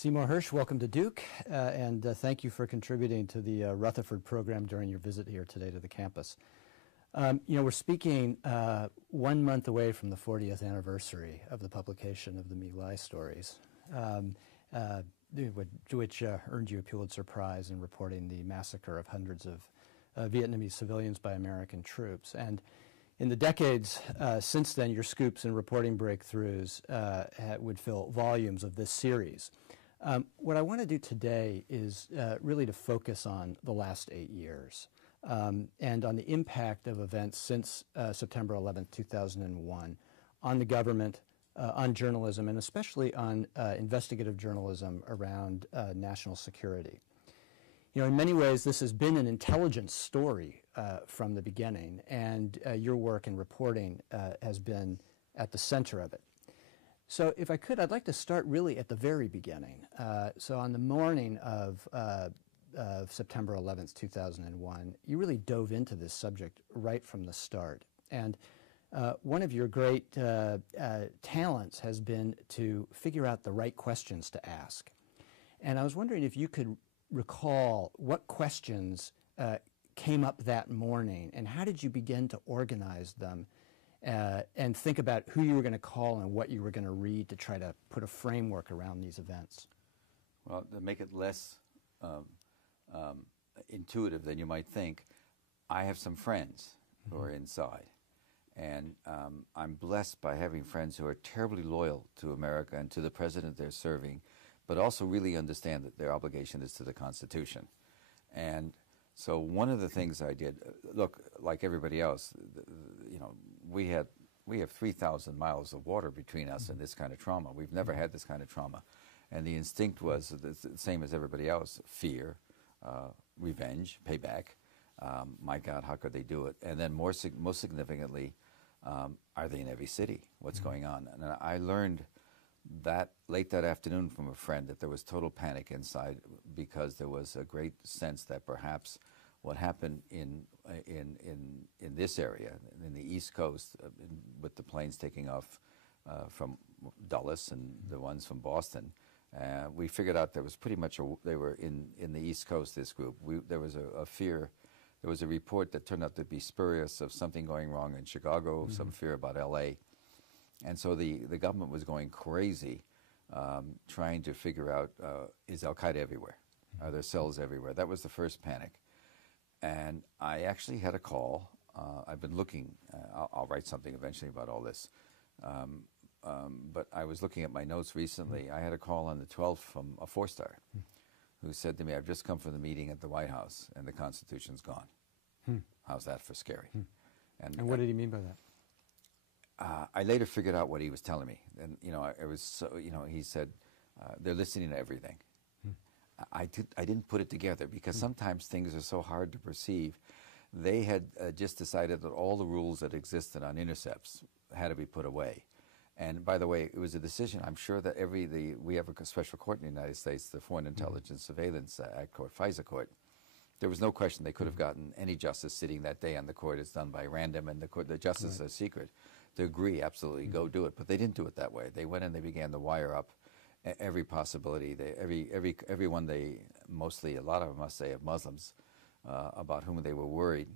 Seymour Hersh, welcome to Duke, and thank you for contributing to the Rutherford program during your visit here today to the campus. We're speaking 1 month away from the 40th anniversary of the publication of the My Lai stories, which earned you a Pulitzer Prize in reporting the massacre of hundreds of Vietnamese civilians by American troops. And in the decades since then, your scoops and reporting breakthroughs would fill volumes of this series. What I want to do today is really to focus on the last 8 years and on the impact of events since September 11, 2001 on the government, on journalism, and especially on investigative journalism around national security. In many ways, this has been an intelligence story from the beginning, and your work in reporting has been at the center of it. So if I could, I'd like to start really at the very beginning. So on the morning of September 11th, 2001, you really dove into this subject right from the start. And one of your great talents has been to figure out the right questions to ask. And I was wondering if you could recall what questions came up that morning, and how did you begin to organize them and think about who you were going to call and what you were going to read to try to put a framework around these events? Well, to make it less intuitive than you might think, I have some friends who are inside. And I'm blessed by having friends who are terribly loyal to America and to the president they're serving, but also really understand that their obligation is to the Constitution. And so one of the things I did, look, like everybody else, we have 3,000 miles of water between us and this kind of trauma. We've never had this kind of trauma. And the instinct was the same as everybody else: fear, revenge, payback. My God, how could they do it? And then most significantly, are they in every city? What's going on? And I learned that late that afternoon from a friend that there was total panic inside, because there was a great sense that perhaps what happened in this area, in the East Coast, with the planes taking off from Dulles and the ones from Boston, we figured out there was pretty much they were in the East Coast, this group. There was a fear. There was a report that turned out to be spurious of something going wrong in Chicago, some fear about L.A., and so the government was going crazy trying to figure out, is Al-Qaeda everywhere? Are there cells everywhere? That was the first panic. And I actually had a call. I've been looking, I'll write something eventually about all this, but I was looking at my notes recently. I had a call on the 12th from a four-star who said to me, I've just come from the meeting at the White House and the Constitution's gone. How's that for scary? And what did he mean by that? I later figured out what he was telling me, and it was so. He said they're listening to everything. I didn't put it together because sometimes things are so hard to perceive. They had just decided that all the rules that existed on intercepts had to be put away. And by the way, it was a decision. I'm sure that we have a special court in the United States, the Foreign Intelligence Surveillance Act Court, FISA Court. There was no question they could have gotten any justice sitting that day on the court. It's done by random, and the justice is secret. To agree, absolutely, go do it. But they didn't do it that way. They went and they began to wire up every possibility. Everyone mostly, a lot of them must say, of Muslims, about whom they were worried.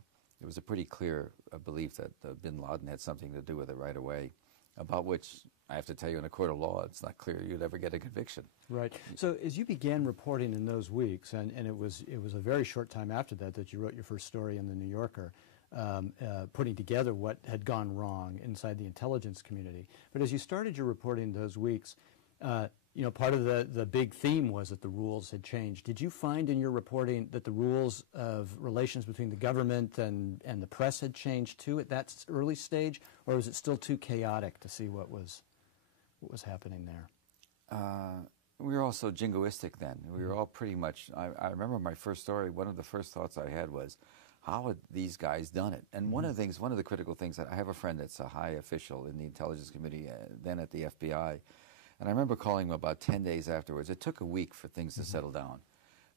It was a pretty clear belief that bin Laden had something to do with it right away, about which I have to tell you, in a court of law, it's not clear you'd ever get a conviction. Right. So as you began reporting in those weeks, and it was a very short time after that you wrote your first story in the New Yorker, putting together what had gone wrong inside the intelligence community. But as you started your reporting those weeks, part of the big theme was that the rules had changed. Did you find in your reporting that the rules of relations between the government and the press had changed too at that early stage, or was it still too chaotic to see what was happening there? We were all so jingoistic then. We were all pretty much. I remember my first story. One of the first thoughts I had was, how had these guys done it? And one of the critical things, that I have a friend that's a high official in the intelligence committee, then at the FBI, and I remember calling him about 10 days afterwards. It took a week for things to settle down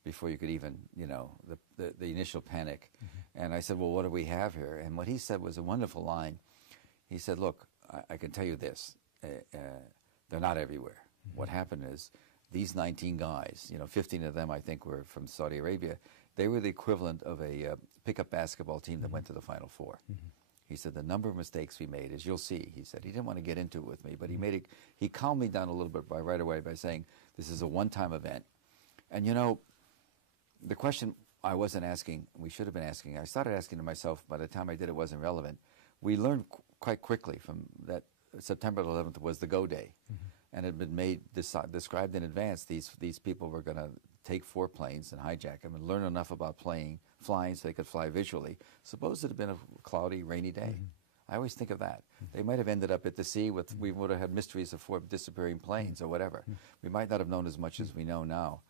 before you could even, the initial panic. And I said, well, what do we have here? And what he said was a wonderful line. He said, look, I can tell you this, they're not everywhere. What happened is these 19 guys, 15 of them I think were from Saudi Arabia, they were the equivalent of a pickup basketball team that went to the Final Four. He said, the number of mistakes we made, as you'll see, he said, he didn't want to get into it with me, but he calmed me down a little bit right away by saying, this is a one-time event. And the question I wasn't asking, we should have been asking, I started asking to myself, by the time I did it wasn't relevant. We learned quite quickly from that September 11th was the go day. And it had been described in advance, these people were going to take 4 planes and hijack them and learn enough about flying so they could fly visually. Suppose it had been a cloudy, rainy day. I always think of that. They might have ended up at the sea we would have had mysteries of 4 disappearing planes or whatever. We might not have known as much as we know now.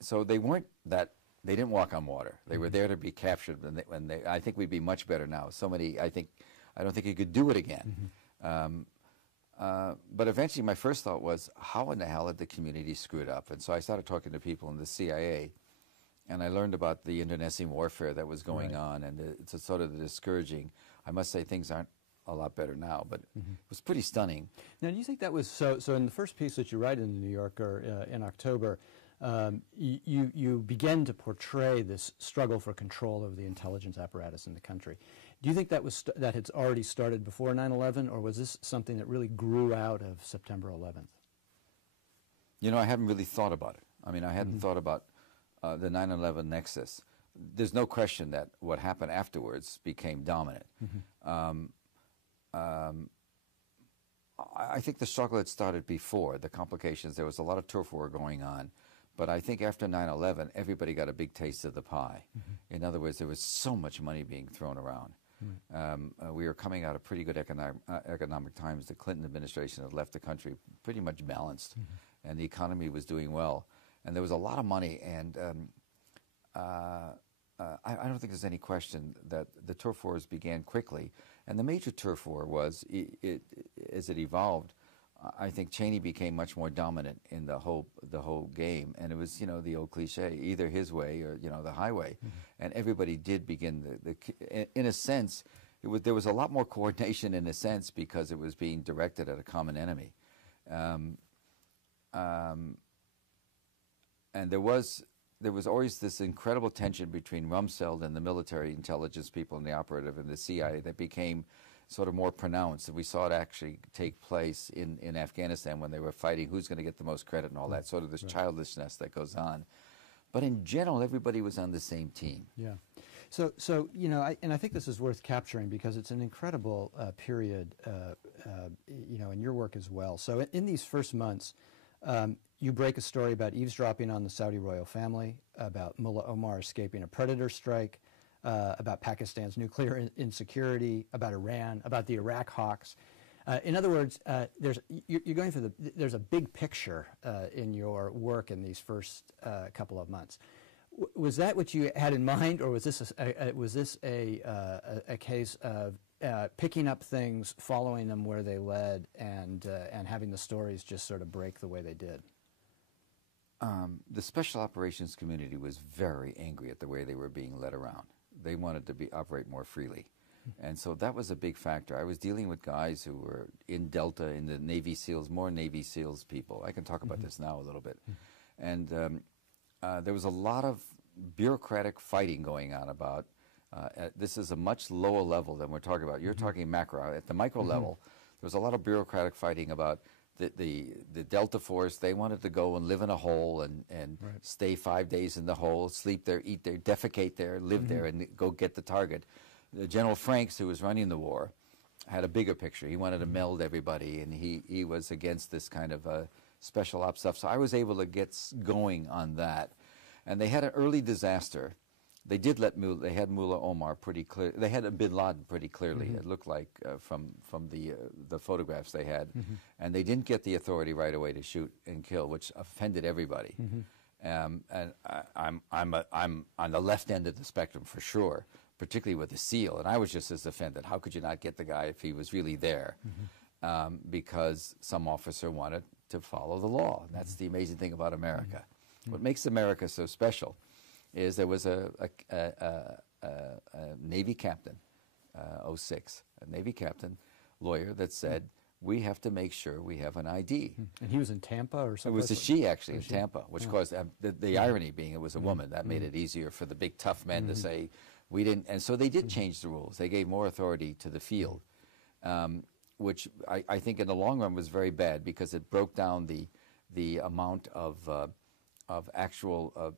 So they weren't that, they didn't walk on water. They were there to be captured, and I think we'd be much better now. I don't think you could do it again. But eventually my first thought was, how in the hell did the community screw it up? And so I started talking to people in the CIA, and I learned about the internecine warfare that was going on, and it's sort of the discouraging. I must say things aren't a lot better now, but it was pretty stunning. Now, do you think that was so in the first piece that you write in the New Yorker in October, you begin to portray this struggle for control of the intelligence apparatus in the country. Do you think that had already started before 9/11, or was this something that really grew out of September 11th? I haven't really thought about it. I mean, I hadn't thought about the 9/11 nexus. There's no question that what happened afterwards became dominant. I think the struggle had started before, the complications. There was a lot of turf war going on. But I think after 9/11, everybody got a big taste of the pie. In other words, there was so much money being thrown around. We were coming out of pretty good economic times. The Clinton administration had left the country pretty much balanced, and the economy was doing well. And there was a lot of money, and I don't think there's any question that the turf wars began quickly. And the major turf war was, as it evolved, I think Cheney became much more dominant in the whole game, and it was the old cliche, either his way or the highway, and everybody did begin in a sense there was a lot more coordination in a sense because it was being directed at a common enemy, and there was always this incredible tension between Rumsfeld and the military intelligence people and the operative and the CIA that became sort of more pronounced. And we saw it actually take place in Afghanistan when they were fighting who's going to get the most credit and all that, sort of this childishness that goes on. But in general, everybody was on the same team. Yeah. So and I think this is worth capturing because it's an incredible period, in your work as well. So in these first months, you break a story about eavesdropping on the Saudi royal family, about Mullah Omar escaping a predator strike, about Pakistan's nuclear insecurity, about Iran, about the Iraq hawks. In other words, you're going through there's a big picture in your work in these first couple of months. Was that what you had in mind, or was this a case of picking up things, following them where they led, and having the stories just sort of break the way they did? The special operations community was very angry at the way they were being led around. They wanted to operate more freely. And so that was a big factor. I was dealing with guys who were in Delta, in the Navy SEALs, more Navy SEALs people. I can talk about this now a little bit. And there was a lot of bureaucratic fighting going on about, this is a much lower level than we're talking about. You're talking macro. At the micro level, there was a lot of bureaucratic fighting about the Delta Force. They wanted to go and live in a hole and stay 5 days in the hole, sleep there, eat there, defecate there, live there, and go get the target. General Franks, who was running the war, had a bigger picture. He wanted to meld everybody, and he was against this kind of special ops stuff. So I was able to get going on that. And they had an early disaster. They did they had Mullah Omar pretty clear. They had Bin Laden pretty clearly. It looked like from the photographs they had, and they didn't get the authority right away to shoot and kill, which offended everybody. And I'm on the left end of the spectrum for sure, particularly with the SEAL, and I was just as offended. How could you not get the guy if he was really there? Because some officer wanted to follow the law. That's the amazing thing about America. What makes America so special is there was a Navy captain, 06, a Navy captain, lawyer that said, we have to make sure we have an ID. And he was in Tampa or something? It was a she, actually, in Tampa, which caused, the irony being it was a woman. That made it easier for the big, tough men to say, we didn't. And so they did change the rules. They gave more authority to the field, which I think in the long run was very bad because it broke down the amount of actual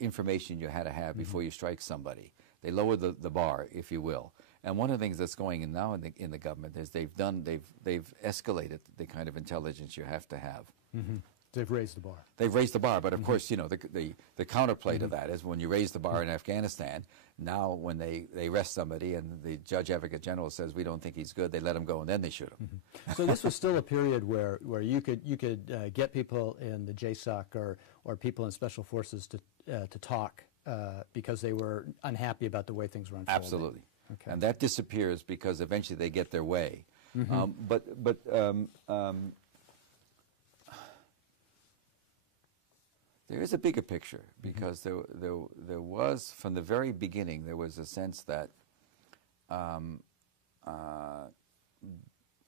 information you had to have before you strike somebody. They lowered the bar, if you will. And one of the things that's going in now in the government is they've escalated the kind of intelligence you have to have. They've raised the bar. They've raised the bar, but of course, you know, the counterplay to that is when you raise the bar in Afghanistan, now when they arrest somebody and the Judge Advocate General says we don't think he's good, they let him go and then they shoot him. So this was still a period where you could get people in the JSOC or people in special forces to talk because they were unhappy about the way things were unfolding. Absolutely. Okay. And that disappears because eventually they get their way. But there is a bigger picture because there was, from the very beginning, there was a sense that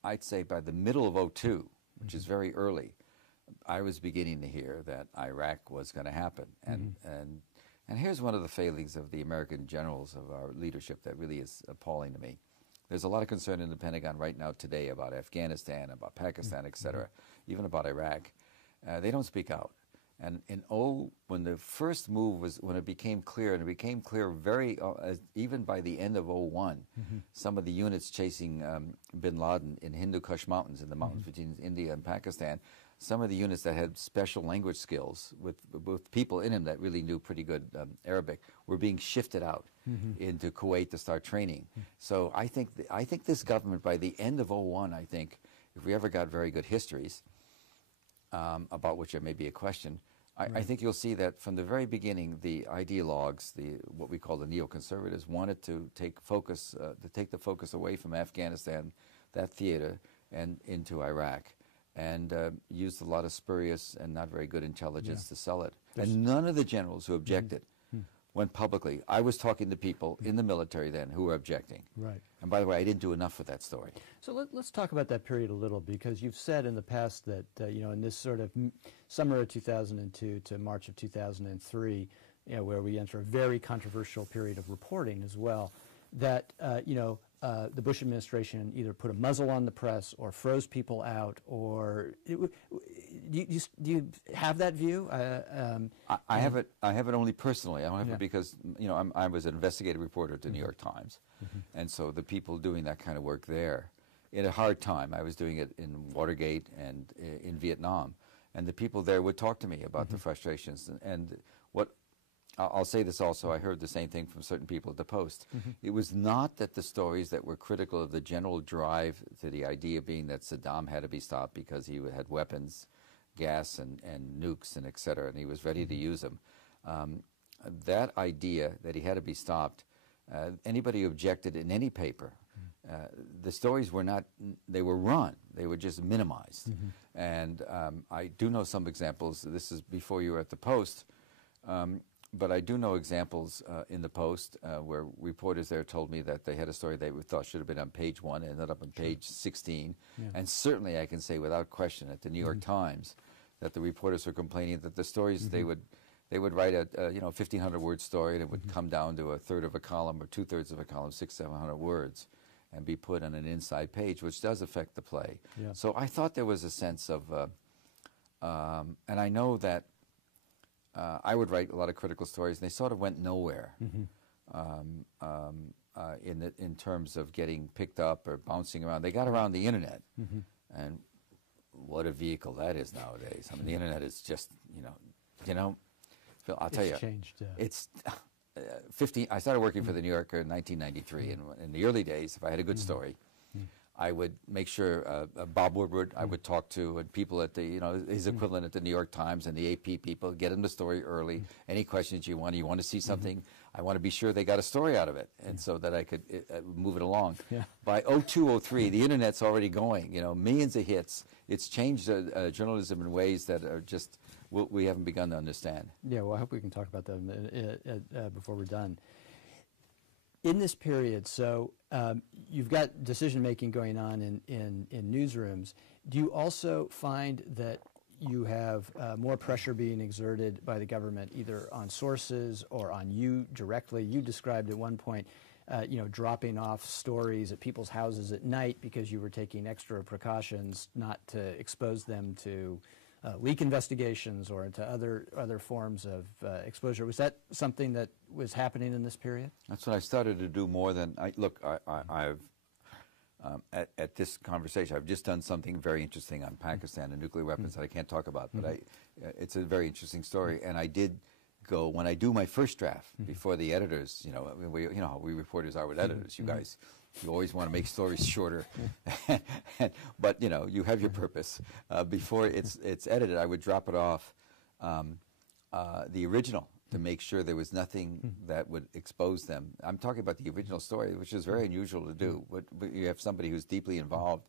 I'd say by the middle of '02, which is very early, I was beginning to hear that Iraq was going to happen. And here's one of the failings of the American generals of our leadership that really is appalling to me. There's a lot of concern in the Pentagon right now today about Afghanistan, about Pakistan, et cetera, even about Iraq. They don't speak out. And when the first move was, when it became clear, and it became clear even by the end of '01, some of the units chasing bin Laden in Hindu Kush Mountains, in the mountains between India and Pakistan, some of the units that had special language skills with people in them that really knew pretty good Arabic were being shifted out into Kuwait to start training. So I think this government, by the end of '01, I think, if we ever got very good histories, about which there may be a question, I think you'll see that from the very beginning, the ideologues, what we call the neoconservatives, wanted to take the focus away from Afghanistan, that theater, and into Iraq, and used a lot of spurious and not very good intelligence to sell it. And none of the generals who objected went publicly. I was talking to people in the military then who were objecting. Right. And by the way, I didn't do enough with that story. So let's talk about that period a little, because you've said in the past that, you know, in this sort of summer of 2002 to March of 2003, you know, where we enter a very controversial period of reporting as well, that, you know, the Bush administration either put a muzzle on the press or froze people out, or do you have that view? I have it only personally. I don't have it because, you know, I was an investigative reporter at the New York Times, and so the people doing that kind of work there, in a hard time, I was doing it in Watergate and in Vietnam, and the people there would talk to me about the frustrations and what. I'll say this also, I heard the same thing from certain people at the Post. It was not that the stories that were critical of the general drive to the idea being that Saddam had to be stopped because he had weapons, gas and nukes and et cetera, and he was ready to use them. That idea that he had to be stopped, anybody who objected in any paper, the stories were not, they were run, they were just minimized. And I do know some examples, this is before you were at the Post, but I do know examples in the Post where reporters there told me that they had a story they thought should have been on page 1, ended up on page 16. And certainly I can say without question at the New York Times that the reporters were complaining that the stories they would write a 1,500-word story and it would come down to a third of a column or two-thirds of a column, 600-700 words, and be put on an inside page, which does affect the play. So I thought there was a sense of, and I know that I would write a lot of critical stories, and they sort of went nowhere in terms of getting picked up or bouncing around. They got around the internet, and what a vehicle that is nowadays. I mean, the internet is just, Phil, I'll tell you, changed. It's 15. I started working for the New Yorker in 1993, and in the early days, if I had a good story, I would make sure Bob Woodward I would talk to, and people at the, his equivalent at the New York Times and the AP people, get them the story early. Any questions you want to see something, I want to be sure they got a story out of it, and so that I could move it along. By 02, 03, the internet's already going, millions of hits. It's changed journalism in ways that are just, we haven't begun to understand. Yeah, well, I hope we can talk about that before we're done. In this period, so you've got decision-making going on in newsrooms. Do you also find that you have more pressure being exerted by the government, either on sources or on you directly? You described at one point, dropping off stories at people's houses at night because you were taking extra precautions not to expose them to leak investigations or into other forms of exposure. Was that something that was happening in this period? That's what I started to do more than I've at this conversation, I've just done something very interesting on Pakistan and nuclear weapons that I can't talk about, but it's a very interesting story. And I did go, when I do my first draft before the editors, you know how we reporters are with editors. You guys, you always want to make stories shorter, but you have your purpose. Before it's edited, I would drop it off the original to make sure there was nothing that would expose them. I'm talking about the original story, which is very unusual to do. But you have somebody who's deeply involved,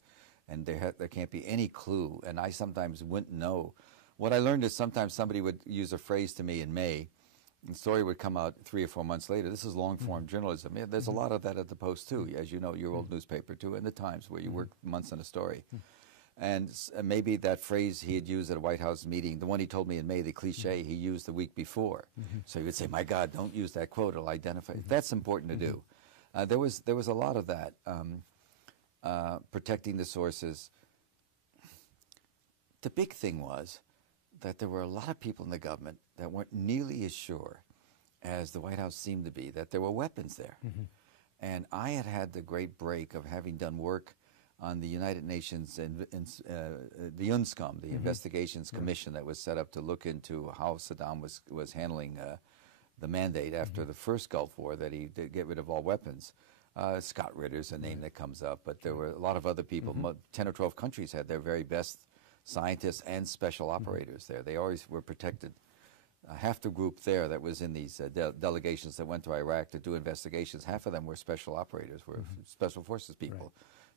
and there can't be any clue. And I sometimes wouldn't know. What I learned is sometimes somebody would use a phrase to me in May, and the story would come out 3 or 4 months later. This is long-form journalism. Yeah, there's a lot of that at the Post, too, as you know, your old newspaper, too, and the Times, where you work months on a story. And maybe that phrase he had used at a White House meeting, the one he told me in May, the cliche, he used the week before. So he would say, my God, don't use that quote, it'll identify. That's important to do. There was a lot of that, protecting the sources. The big thing was that there were a lot of people in the government that weren't nearly as sure as the White House seemed to be that there were weapons there. And I had the great break of having done work on the United Nations and the UNSCOM, the Investigations Commission that was set up to look into how Saddam was handling the mandate after the first Gulf War, that he did get rid of all weapons. Scott Ritter's a name that comes up, but there were a lot of other people. 10 or 12 countries had their very best scientists and special operators there. They always were protected. Half the group there that was in these delegations that went to Iraq to do investigations, half of them were special operators, were special forces people.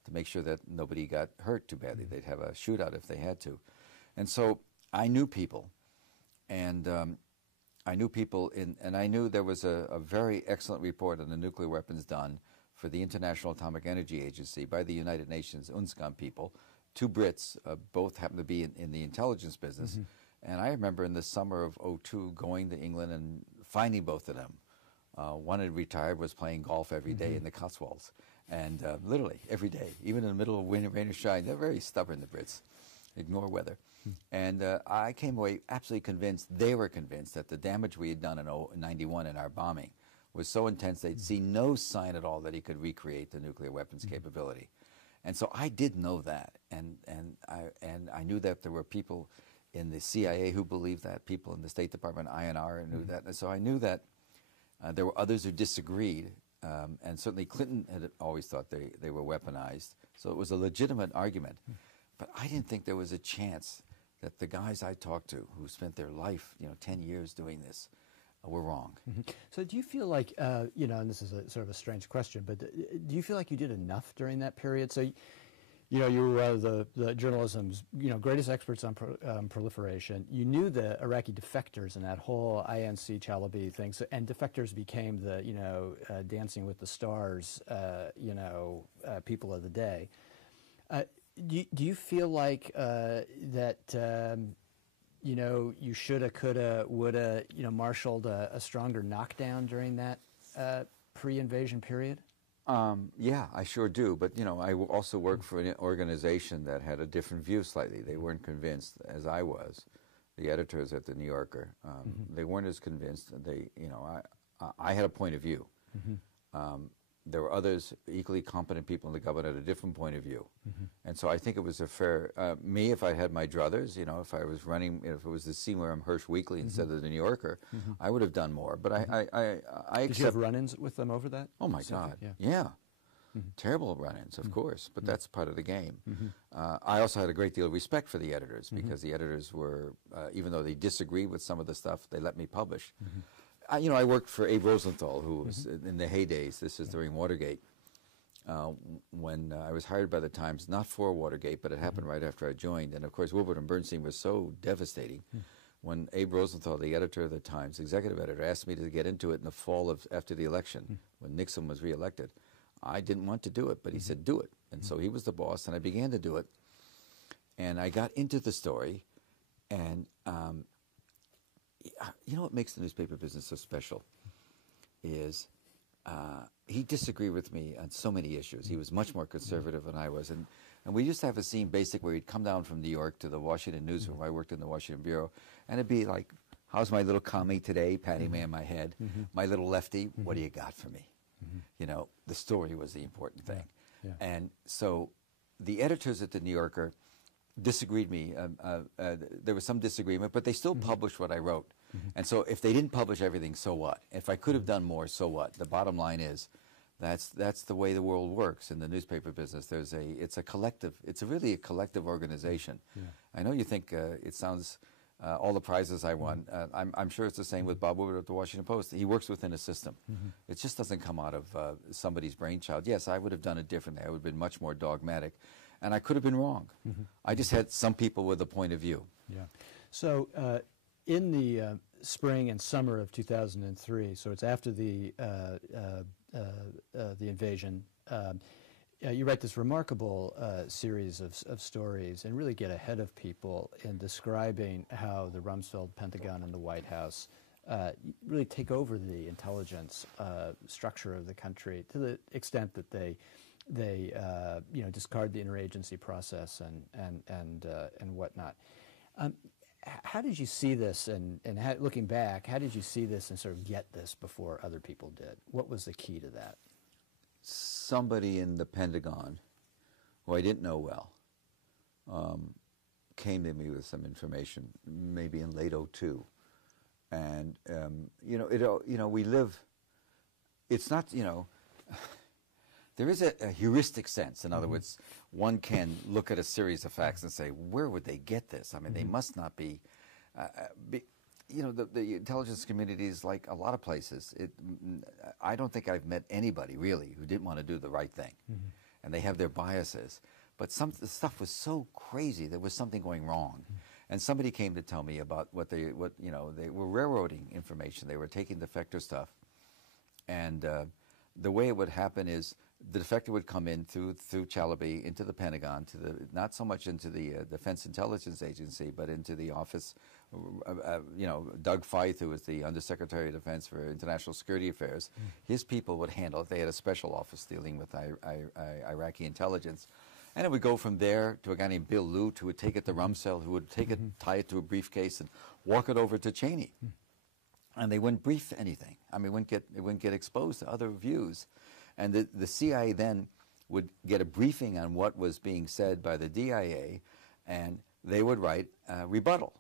To make sure that nobody got hurt too badly. They'd have a shootout if they had to. And so I knew people, and I knew there was a very excellent report on the nuclear weapons done for the International Atomic Energy Agency by the United Nations UNSCOM people. 2 Brits, both happened to be in the intelligence business. And I remember in the summer of '02 going to England and finding both of them. One had retired, was playing golf every day in the Cotswolds. And literally every day, even in the middle of rain or shine. They're very stubborn, the Brits, ignore weather. And I came away absolutely convinced, they were convinced, that the damage we had done in '91 in our bombing was so intense they'd see no sign at all that he could recreate the nuclear weapons capability. And so I did know that, and I knew that there were people in the CIA who believed that, people in the State Department, INR, knew that. And so I knew that there were others who disagreed. And certainly Clinton had always thought they were weaponized. So it was a legitimate argument. But I didn't think there was a chance that the guys I talked to who spent their life, 10 years doing this, were wrong. So do you feel like, and this is a sort of a strange question, but do you feel like you did enough during that period? So, you were the journalism's greatest experts on proliferation. You knew the Iraqi defectors and that whole INC Chalabi thing, and defectors became the Dancing with the Stars people of the day. Do you feel like that you shoulda, coulda, woulda marshaled a stronger knockdown during that pre-invasion period? Yeah, I sure do. But, I also worked for an organization that had a different view slightly. They weren't convinced, as I was, the editors at the New Yorker. They weren't as convinced. I had a point of view. There were others, equally competent people in the government, had a different point of view. And so I think it was a fair, me, if I had my druthers, if I was running, if it was the Seymour Hersh Weekly instead of the New Yorker, I would have done more. But I accept. Did you have run-ins with them over that? Oh, my God. Yeah. Terrible run-ins, of course, but that's part of the game. I also had a great deal of respect for the editors, because the editors were, even though they disagreed with some of the stuff, they let me publish. I worked for Abe Rosenthal, who was in the heydays. This is during Watergate, when I was hired by the Times, not for Watergate, but it happened right after I joined. And, of course, Woodward and Bernstein was so devastating when Abe Rosenthal, the editor of the Times, executive editor, asked me to get into it in the fall of after the election, when Nixon was reelected, I didn't want to do it, but he said, do it. And so he was the boss, and I began to do it. And I got into the story, and you know what makes the newspaper business so special is he disagreed with me on so many issues. He was much more conservative than I was. And we used to have a scene, basically, where he'd come down from New York to the Washington newsroom. I worked in the Washington Bureau. And it'd be like, how's my little commie today, patting me on my head? My little lefty, what do you got for me? You know, the story was the important thing. Yeah. And so the editors at the New Yorker disagreed me. There was some disagreement, but they still published what I wrote. And so if they didn't publish everything, so what? If I could have done more, so what? The bottom line is that's the way the world works in the newspaper business. It's a collective. It's really a collective organization. Yeah. I know you think it sounds all the prizes I won. I'm sure it's the same with Bob Woodward at the Washington Post. He works within a system. It just doesn't come out of somebody's brainchild. Yes, I would have done it differently. I would have been much more dogmatic. And I could have been wrong. I just had some people with a point of view. Yeah. So in the spring and summer of 2003, so it's after the invasion, you write this remarkable series of stories and really get ahead of people in describing how the Rumsfeld Pentagon and the White House really take over the intelligence structure of the country to the extent that they discard the interagency process and whatnot. How did you see this, and looking back, how did you see this and sort of get this before other people did? What was the key to that? Somebody in the Pentagon, who I didn't know well, came to me with some information, maybe in late '02, and we live. It's not There is a heuristic sense. In other words, one can look at a series of facts and say, where would they get this? I mean, they must not be, the intelligence community is like a lot of places. I don't think I've met anybody, really, who didn't want to do the right thing. And they have their biases. But the stuff was so crazy, there was something going wrong. And somebody came to tell me about they were railroading information. They were taking defector stuff. And the way it would happen is, the defector would come in through Chalabi into the Pentagon, not so much into the Defense Intelligence Agency, but into the office. Doug Feith, who was the Undersecretary of Defense for International Security Affairs, his people would handle it. They had a special office dealing with Iraqi intelligence. And it would go from there to a guy named Bill Lute, who would take it to Rumsfeld, who would take it, tie it to a briefcase, and walk it over to Cheney. And they wouldn't brief anything. I mean, it wouldn't get exposed to other views. And the CIA then would get a briefing on what was being said by the DIA, and they would write a rebuttal.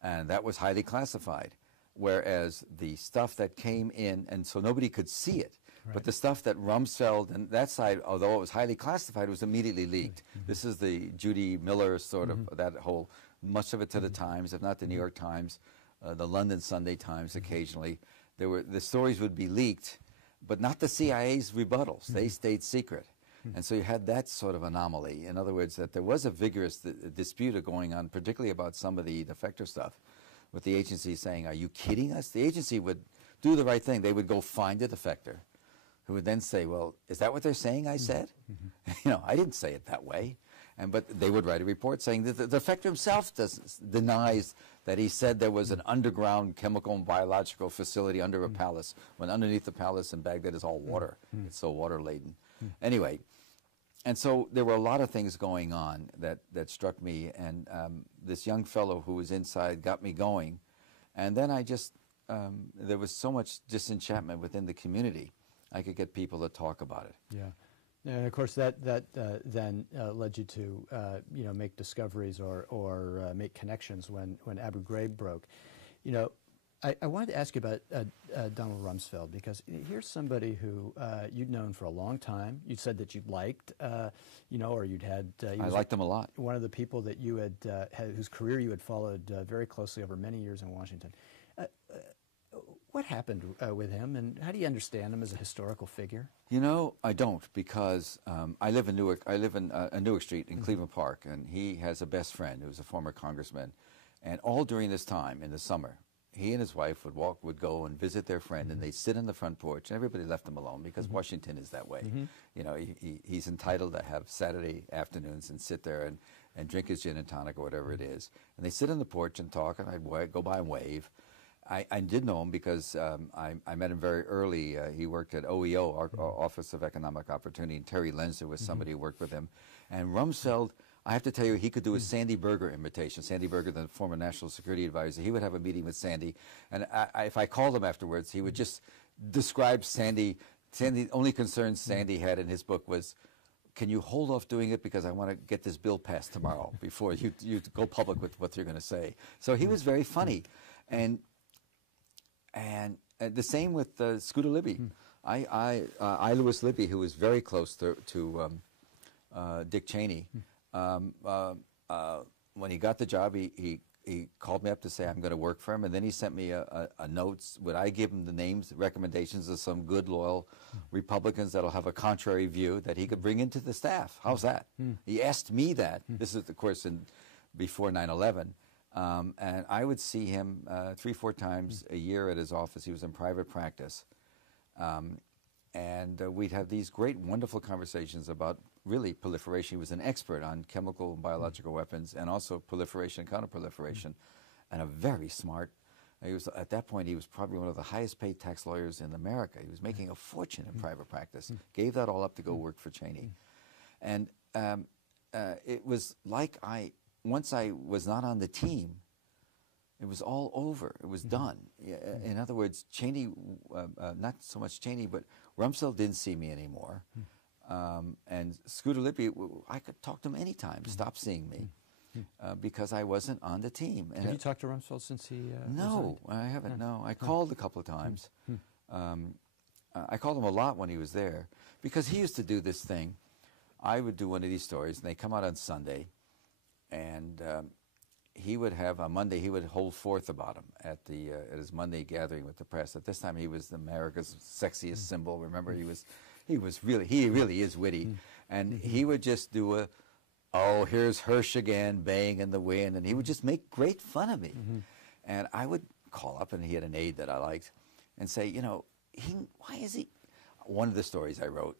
And that was highly classified. Whereas the stuff that came in, and so nobody could see it, but the stuff that Rumsfeld and that side, although it was highly classified, was immediately leaked. This is the Judy Miller sort of, that whole, much of it to the Times, if not the New York Times, the London Sunday Times occasionally. The stories would be leaked, but not the CIA's rebuttals. They stayed secret. And so you had that sort of anomaly. In other words, that there was a vigorous dispute going on, particularly about some of the defector stuff, with the agency saying, are you kidding us? The agency would do the right thing. They would go find a defector who would then say, well, is that what they're saying I said? I didn't say it that way. But they would write a report saying that the defector himself denies that he said there was an underground chemical and biological facility under a palace, when underneath the palace in Baghdad is all water. It's so water-laden. Anyway, and so there were a lot of things going on that struck me, and this young fellow who was inside got me going. And then I just, there was so much disenchantment within the community, I could get people to talk about it. Yeah. And of course, that then led you to make discoveries or make connections when Abu Ghraib broke. I wanted to ask you about Donald Rumsfeld, because here's somebody who you'd known for a long time. You said that you'd liked, or you'd had. I liked him a lot. One of the people that you had whose career you had followed very closely over many years in Washington. What happened with him, and how do you understand him as a historical figure? I don't, because I live in Newark. I live in Newark Street in Cleveland Park, and he has a best friend who's a former congressman, And all during this time in the summer, he and his wife would go and visit their friend, and they'd sit on the front porch, and everybody left them alone because Washington is that way. You know, he's entitled to have Saturday afternoons and sit there and drink his gin and tonic or whatever it is. And they sit on the porch and talk, and I'd go by and wave. I did know him because I met him very early. He worked at OEO, our Office of Economic Opportunity, and Terry Lenzer was somebody who worked with him. And Rumsfeld, I have to tell you, he could do a Sandy Berger imitation. Sandy Berger, the former National Security Advisor, he would have a meeting with Sandy, and if I called him afterwards, he would just describe Sandy. The only concern Sandy had in his book was, can you hold off doing it because I want to get this bill passed tomorrow before you go public with what you're going to say. So he was very funny. And the same with Scooter Libby. I Lewis Libby, who was very close to Dick Cheney, when he got the job, he called me up to say I'm going to work for him, and then he sent me a note. Would I give him the names, recommendations of some good, loyal Republicans that'll have a contrary view that he could bring into the staff? How's that? He asked me that. This is, of course, before 9/11. And I would see him 3-4 times a year at his office. He was in private practice. And we'd have these great, wonderful conversations about really proliferation. He was an expert on chemical and biological weapons and also proliferation and counterproliferation, and a very smart. At that point, he was probably one of the highest paid tax lawyers in America. He was making a fortune in private practice. Gave that all up to go work for Cheney. And it was like once I was not on the team, it was all over. It was done. In other words, Cheney, not so much Cheney, but Rumsfeld didn't see me anymore. And Scooter Libby, I could talk to him anytime, stop seeing me, because I wasn't on the team. And have you talked to Rumsfeld since he No, I haven't, no. I called a couple of times. I called him a lot when he was there, because he used to do this thing. I would do one of these stories, and they come out on Sunday, and he would have, on Monday, he would hold forth about him at his Monday gathering with the press. At this time, he was America's sexiest symbol. Remember, he really is witty. And he would just do here's Hersh again, baying in the wind, and he would just make great fun of me. And I would call up, and he had an aide that I liked, and say, you know, why is he? One of the stories I wrote,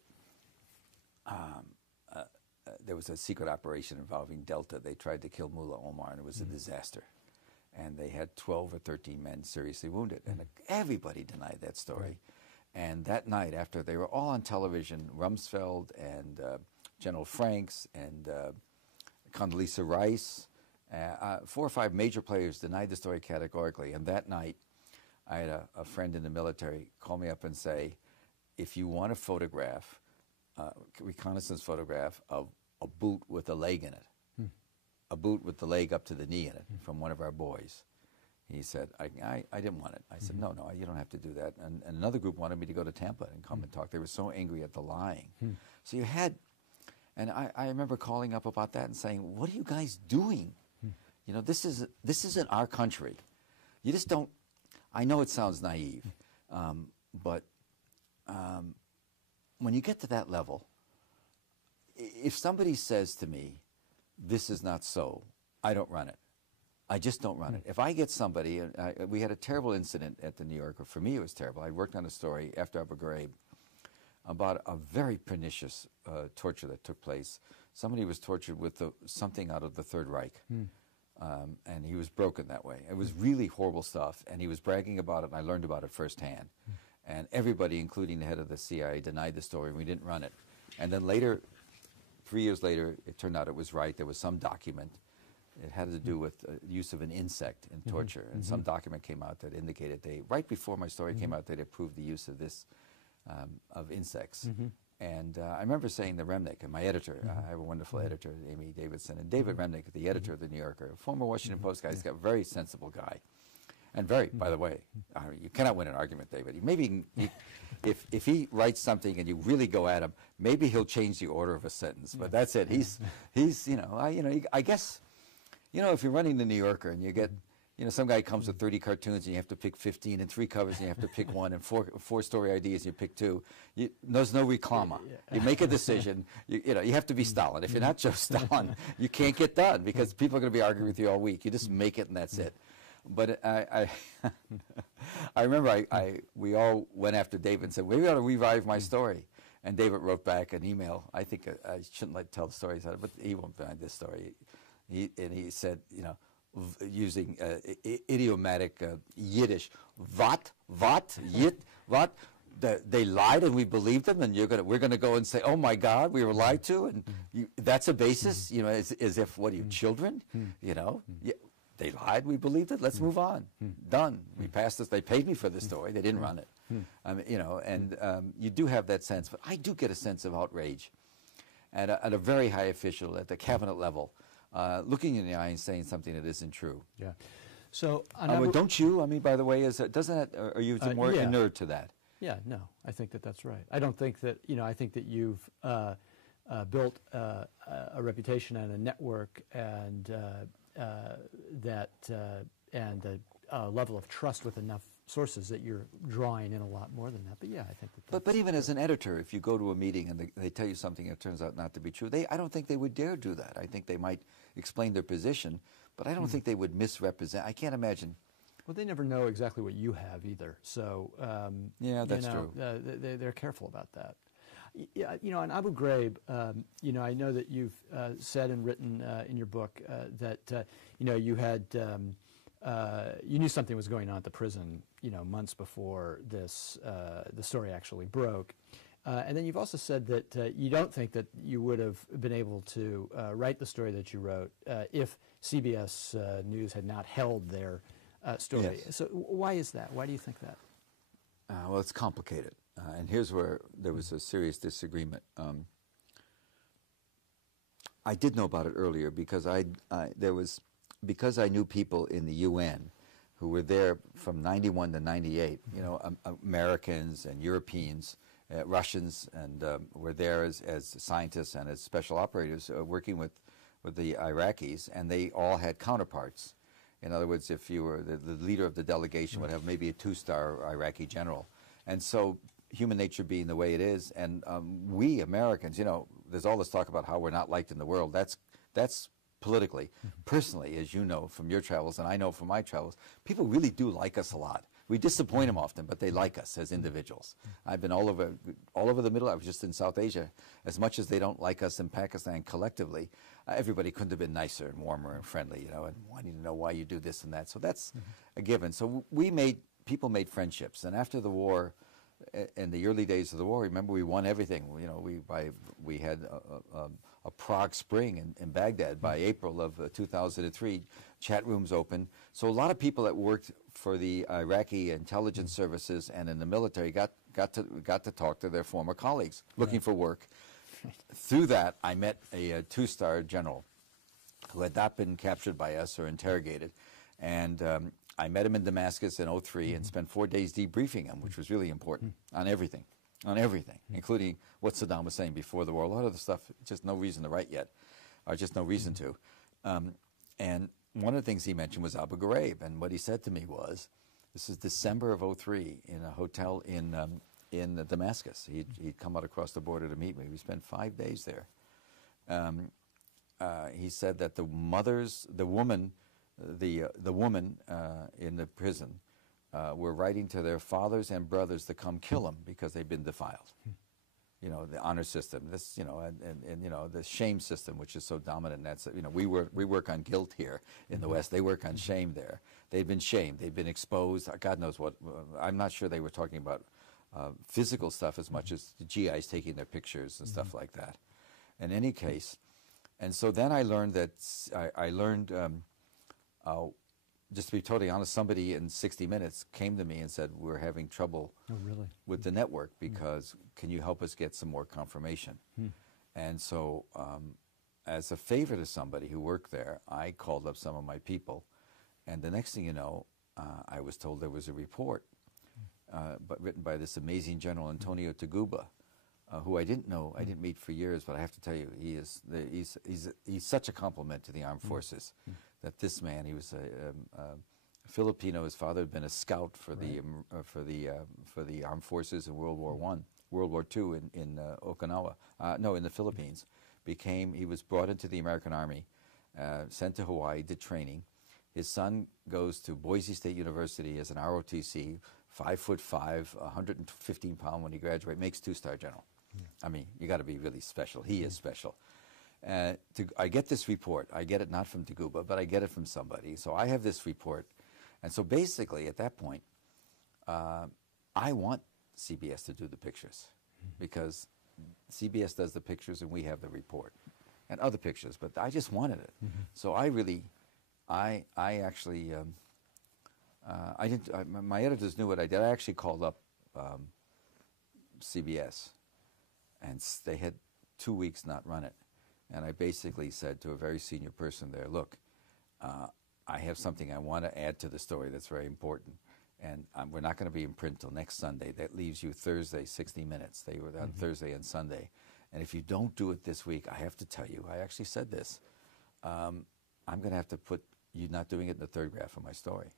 there was a secret operation involving Delta. They tried to kill Mullah Omar, and it was a disaster. And they had 12 or 13 men seriously wounded. And everybody denied that story. And that night, after they were all on television, Rumsfeld and General Franks and Condoleezza Rice, 4 or 5 major players denied the story categorically. And that night, I had a friend in the military call me up and say, if you want a photograph, reconnaissance photograph of a boot with a leg in it, a boot with the leg up to the knee in it from one of our boys. He said, I didn't want it. I said, no, you don't have to do that. And another group wanted me to go to Tampa and come and talk. They were so angry at the lying. So you had, and I remember calling up about that and saying, what are you guys doing? You know, this isn't our country. You just don't, I know it sounds naive, but when you get to that level, if somebody says to me, this is not so, I don't run it. I just don't run it. If I get somebody, we had a terrible incident at the New Yorker. For me, it was terrible. I worked on a story after Abu Ghraib about a very pernicious torture that took place. Somebody was tortured with something out of the Third Reich, and he was broken that way. It was really horrible stuff, and he was bragging about it, and I learned about it firsthand. And everybody, including the head of the CIA, denied the story, and we didn't run it. And then later, 3 years later, it turned out it was right. There was some document. It had to do with use of an insect in torture, and some document came out that indicated right before my story came out, they'd approved the use of this, of insects. And I remember saying to Remnick, and my editor, I have a wonderful editor, Amy Davidson, and David Remnick, the editor of the New Yorker, a former Washington Post guy, he's got a very sensible guy. And by the way, you cannot win an argument, David. Maybe if he writes something and you really go at him, maybe he'll change the order of a sentence. But that's it. He's I guess, if you're running the New Yorker and you get You know, some guy comes with 30 cartoons and you have to pick 15 and 3 covers and you have to pick one and four story ideas and you pick 2. There's no reclama. You make a decision. You know, you have to be Stalin. If you're not Joe Stalin, you can't get done because people are going to be arguing with you all week. You just make it and that's it. But I remember we all went after David and said, we ought to revive my story. And David wrote back an email. I think I shouldn't tell the stories, but he won't find this story. He said, you know, using idiomatic Yiddish, what, yit, what? They lied and we believed them, and we're gonna go and say, oh my God, we were lied to, and that's a basis, you know, as if what are you, children, you know? Yeah, they lied, we believed it. Let's move on. Done. We passed this. They paid me for the story. They didn't run it. You know, and you do have that sense, but I do get a sense of outrage at a very high official at the cabinet level. Looking in the eye and saying something that isn't true. Yeah. So, don't you? I mean, by the way, doesn't that? Are you more inured to that? Yeah. No, I think that's right. I don't think that I think that you've built a reputation and a network and a level of trust with enough sources that you're drawing in a lot more than that. But yeah, I think that. But even as an editor, if you go to a meeting and they tell you something that turns out not to be true, I don't think they would dare do that. I think they might explain their position, but I don't think they would misrepresent. I can't imagine. Well, they never know exactly what you have either. So yeah, that's true. They're careful about that. Yeah, you know, on Abu Ghraib, you know, I know that you've said and written in your book that you know you had. You knew something was going on at the prison, you know, months before the story actually broke. And then you've also said that you don't think that you would have been able to write the story that you wrote if CBS News had not held their story. Yes. So why is that? Why do you think that? Well, it's complicated. And here's where there was a serious disagreement. I did know about it earlier because because I knew people in the UN who were there from 91 to 98, you know, Americans and Europeans, Russians, and were there as scientists and as special operators working with the Iraqis, and they all had counterparts. In other words, if you were the leader of the delegation would have maybe a 2-star Iraqi general. And so human nature being the way it is, and we Americans, you know, there's all this talk about how we're not liked in the world. That's politically. Personally, as you know from your travels, and I know from my travels, people really do like us a lot. We disappoint them often, but they like us as individuals. I've been all over the Middle. I was just in South Asia. As much as they don't like us in Pakistan collectively, everybody couldn't have been nicer and warmer and friendly, you know, and wanting to know why you do this and that. So that's a given. So people made friendships, and after the war, in the early days of the war, remember, we won everything. You know, we had a Prague Spring in Baghdad by April of 2003. Chat rooms open. So a lot of people that worked for the Iraqi intelligence services and in the military got to talk to their former colleagues looking for work. Through that, I met a 2-star general who had not been captured by us or interrogated, and I met him in Damascus in 2003 and spent 4 days debriefing him, which was really important on everything, including what Saddam was saying before the war. A lot of the stuff, just no reason to write yet, or just no reason to. And one of the things he mentioned was Abu Ghraib, and what he said to me was, this is December of 2003 in a hotel in Damascus. He'd come out across the border to meet me. We spent 5 days there. He said that the woman in the prison were writing to their fathers and brothers to come kill them because they'd been defiled. You know, the honor system, this, you know, and you know, the shame system, which is so dominant. That's, you know, we work on guilt here in the West. They work on shame there. They've been shamed. They've been exposed. God knows what. I'm not sure they were talking about physical stuff as much as the GIs taking their pictures and stuff like that. In any case, and so then I learned that just to be totally honest, somebody in 60 Minutes came to me and said, we're having trouble with the network because can you help us get some more confirmation? And so as a favor to somebody who worked there, I called up some of my people, and the next thing you know, I was told there was a report but written by this amazing General Antonio Taguba, who I didn't know, I didn't meet for years, but I have to tell you, he's such a compliment to the armed forces. That this man, he was Filipino. His father had been a scout for the armed forces in World War I, World War II in Okinawa. No, in the Philippines. He was brought into the American Army, sent to Hawaii, did training. His son goes to Boise State University as an ROTC, 5'5", 115 pound when he graduates, makes 2-star general. I mean, you got to be really special. He is special. I get this report. I get it not from Taguba, but I get it from somebody. So I have this report. And so basically, at that point, I want CBS to do the pictures because CBS does the pictures and we have the report and other pictures, but I just wanted it. So I actually, my editors knew what I did. I actually called up CBS, and they had 2 weeks not run it. And I basically said to a very senior person there, look, I have something I want to add to the story that's very important. And we're not going to be in print till next Sunday. That leaves you Thursday, 60 Minutes. They were on Thursday and Sunday. And if you don't do it this week, I have to tell you, I actually said this, I'm going to have to put you not doing it in the third graph of my story.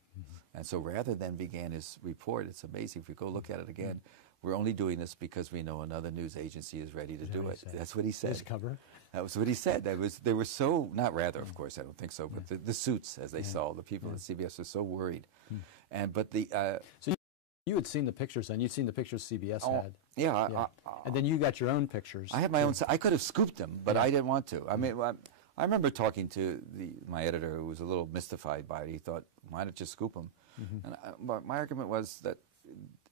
And so rather than began his report, it's amazing. If you go look at it again, we're only doing this because we know another news agency is ready to do it. That's what he said. His cover? That was what he said. They were so, not rather, of course, I don't think so, but the suits, as they saw, the people at CBS were so worried. So you had seen the pictures, and you'd seen the pictures CBS had. Yeah. And then you got your own pictures. I had my own. I could have scooped them, but I didn't want to. I mean, I remember talking to my editor, who was a little mystified by it. He thought, why not just scoop them? And my argument was that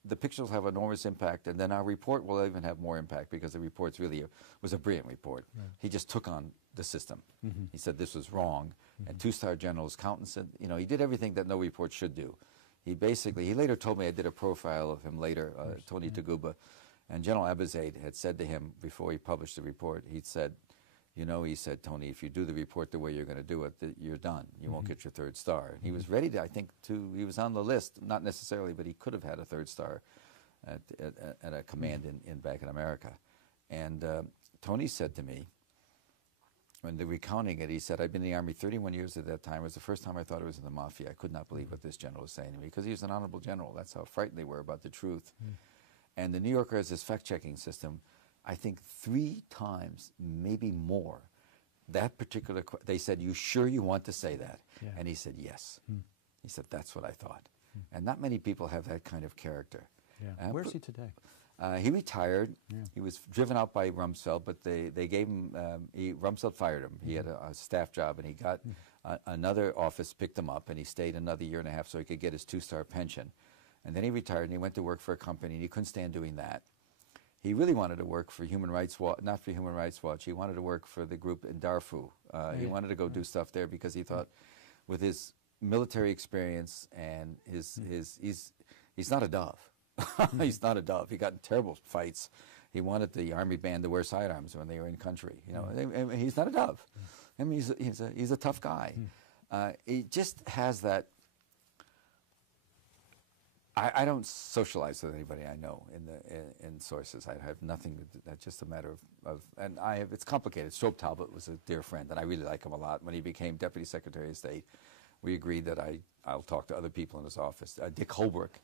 the pictures will have enormous impact, and then our report will even have more impact because the report's really was a brilliant report. He just took on the system. He said this was wrong, and 2-star general's accountants said, he did everything that no report should do. He later told me, I did a profile of him later, Tony Taguba, and General Abizaid had said to him before he published the report, he said, he said, Tony, if you do the report the way you're going to do it, you're done. You won't get your 3rd star. And he was ready to, I think, he was on the list, not necessarily, but he could have had a 3rd star at a command back in America. And Tony said to me, when they were recounting it, he said, I'd been in the Army 31 years at that time. It was the first time I thought it was in the Mafia. I could not believe what this general was saying to me, because he was an honorable general. That's how frightened they were about the truth. And the New Yorker has this fact-checking system. I think 3 times, maybe more, that particular, they said, you sure you want to say that? And he said, yes. He said, that's what I thought. And not many people have that kind of character. Where's he today? He retired. He was driven out by Rumsfeld, but they gave him, Rumsfeld fired him. He had a staff job, and he got another office picked him up, and he stayed another 1.5 years so he could get his 2-star pension. And then he retired, and he went to work for a company, and he couldn't stand doing that. He really wanted to work for Human Rights Watch, not for Human Rights Watch. He wanted to work for the group in Darfur. He wanted to go do stuff there because he thought, with his military experience and he's not a dove. He's not a dove. He got in terrible fights. He wanted the Army band to wear sidearms when they were in country. He's not a dove. I mean, he's a tough guy. He just has that. I don't socialize with anybody I know in sources. I have nothing. That's just a matter of and I have. It's complicated. Strobe Talbot was a dear friend, and I really like him a lot. When he became Deputy Secretary of State, we agreed that I'll talk to other people in his office. Dick Holbrook,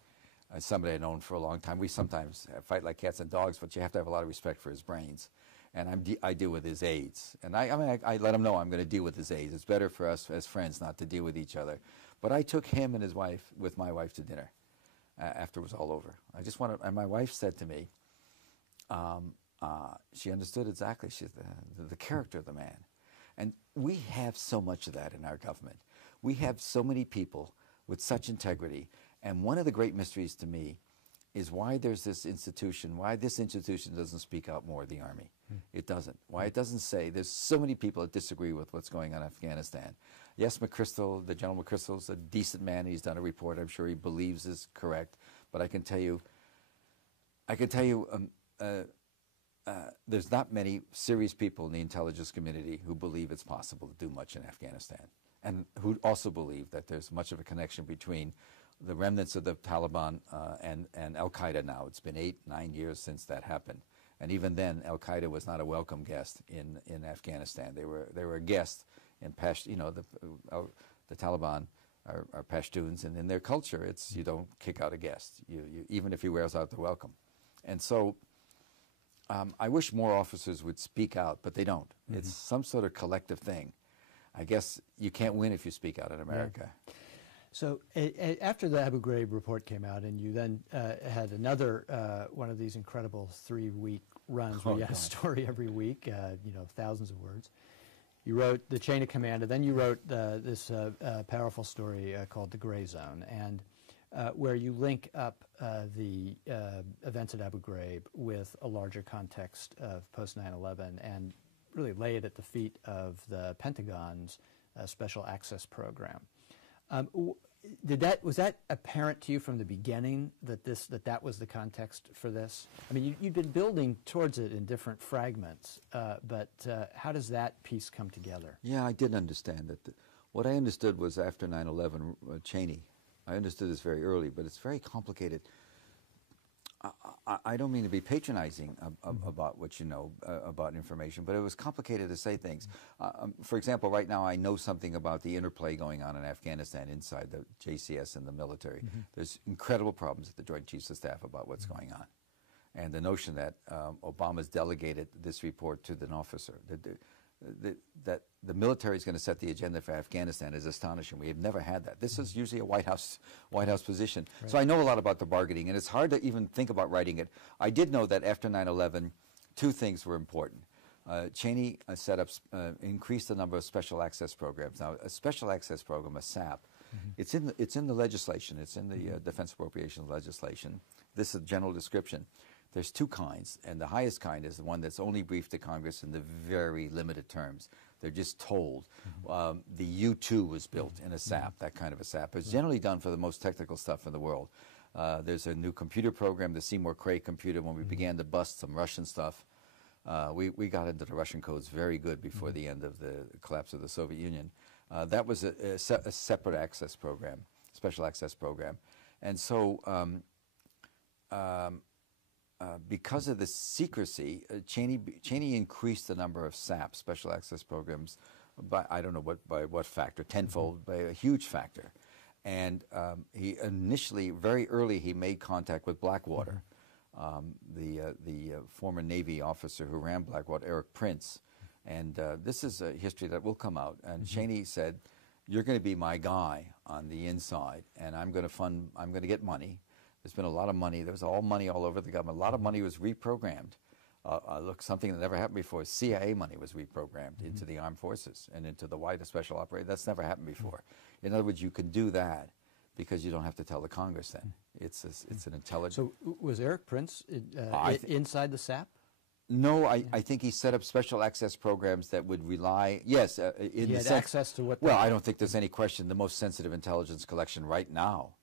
somebody I've known for a long time. We sometimes fight like cats and dogs, but you have to have a lot of respect for his brains. And I deal with his aides, and I let him know I'm going to deal with his aides. It's better for us as friends not to deal with each other. But I took him and his wife with my wife to dinner. After it was all over. And my wife said to me, she understood exactly the character of the man. And we have so much of that in our government. We have so many people with such integrity. And one of the great mysteries to me is why there's this institution, why this institution doesn't speak out more, the Army. It doesn't. Why it doesn't say, there's so many people that disagree with what's going on in Afghanistan. Yes, McChrystal, the General McChrystal's a decent man. He's done a report I'm sure he believes is correct. But I can tell you, there's not many serious people in the intelligence community who believe it's possible to do much in Afghanistan, and who also believe that there's much of a connection between the remnants of the Taliban and Al-Qaeda now. It's been 8-9 years since that happened. And even then, Al-Qaeda was not a welcome guest in Afghanistan. They were a guest in the Taliban are Pashtuns, and in their culture, it's you don't kick out a guest, even if he wears out the welcome. And so I wish more officers would speak out, but they don't. It's some sort of collective thing. I guess you can't win if you speak out in America. Yeah. So after the Abu Ghraib report came out, and you then had another one of these incredible 3-week runs where you had a story every week, thousands of words. You wrote The Chain of Command, and then you wrote this powerful story called The Gray Zone, and where you link up the events at Abu Ghraib with a larger context of post 9/11 and really lay it at the feet of the Pentagon's Special Access Program. Was that apparent to you from the beginning that that was the context for this? I mean, you've been building towards it in different fragments, but how does that piece come together? Yeah, I did understand that. What I understood was after 9/11, Cheney. I understood this very early, but it's very complicated. I don't mean to be patronizing about what you know about information, but it was complicated to say things. For example, right now I know something about the interplay going on in Afghanistan inside the JCS and the military. There's incredible problems at the Joint Chiefs of Staff about what's going on. And the notion that Obama's delegated this report to an officer, that the military is going to set the agenda for Afghanistan is astonishing. We have never had that. This is usually a White House position. Right. So I know a lot about the bargaining, and it's hard to even think about writing it. I did know that after 9/11, two things were important. Cheney increased the number of special access programs. Now, a special access program, a SAP, it's in the legislation. It's in the defense appropriations legislation. This is a general description. There's two kinds, and the highest kind is the one that's only briefed to Congress in the very limited terms. They're just told. The U-2 was built in a SAP, that kind of a SAP. It's generally done for the most technical stuff in the world. There's a new computer program, the Seymour Hersh computer. When we began to bust some Russian stuff, we got into the Russian codes very good before the end of the collapse of the Soviet Union. That was a separate access program, special access program. And so because of the secrecy, Cheney increased the number of SAP, special access programs, by I don't know by what factor, tenfold, by a huge factor. And he initially, very early, he made contact with Blackwater, the former Navy officer who ran Blackwater, Eric Prince. And this is a history that will come out. And Cheney said, "You're going to be my guy on the inside, and I'm going to get money." There's been a lot of money. There was money all over the government. A lot of money was reprogrammed. Look, something that never happened before. CIA money was reprogrammed into the armed forces and into the wider special operation. That's never happened before. In other words, you can do that because you don't have to tell the Congress then. It's an intelligent... So was Eric Prince inside the SAP? No, I think he set up special access programs that would rely... Yes, in he the had sense, access to what... Well, I don't think there's any question the most sensitive intelligence collection right now,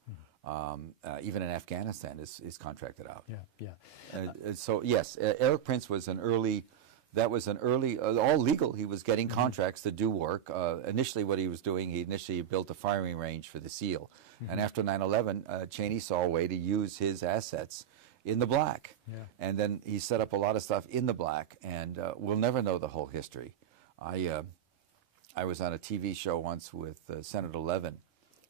even in Afghanistan, is contracted out. So yes, Eric Prince was an early, all legal. He was getting contracts to do work. Initially what he was doing, he initially built a firing range for the SEAL. And after 9/11, Cheney saw a way to use his assets in the black. And then he set up a lot of stuff in the black, and we'll never know the whole history. I was on a TV show once with Senator Levin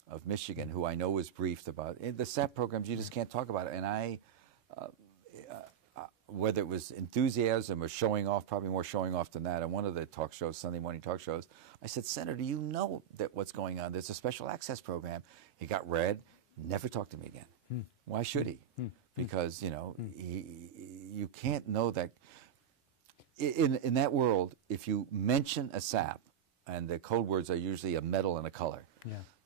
of Michigan, who I know was briefed about the SAP programs. You just can't talk about it. And whether it was enthusiasm or showing off, probably more showing off than that. On one of the talk shows, Sunday morning talk shows, I said, "Senator, you know that what's going on. There's a special access program." He got red, never talked to me again. Why should he? Because you can't know that. In that world, if you mention a SAP, and the code words are usually a metal and a color.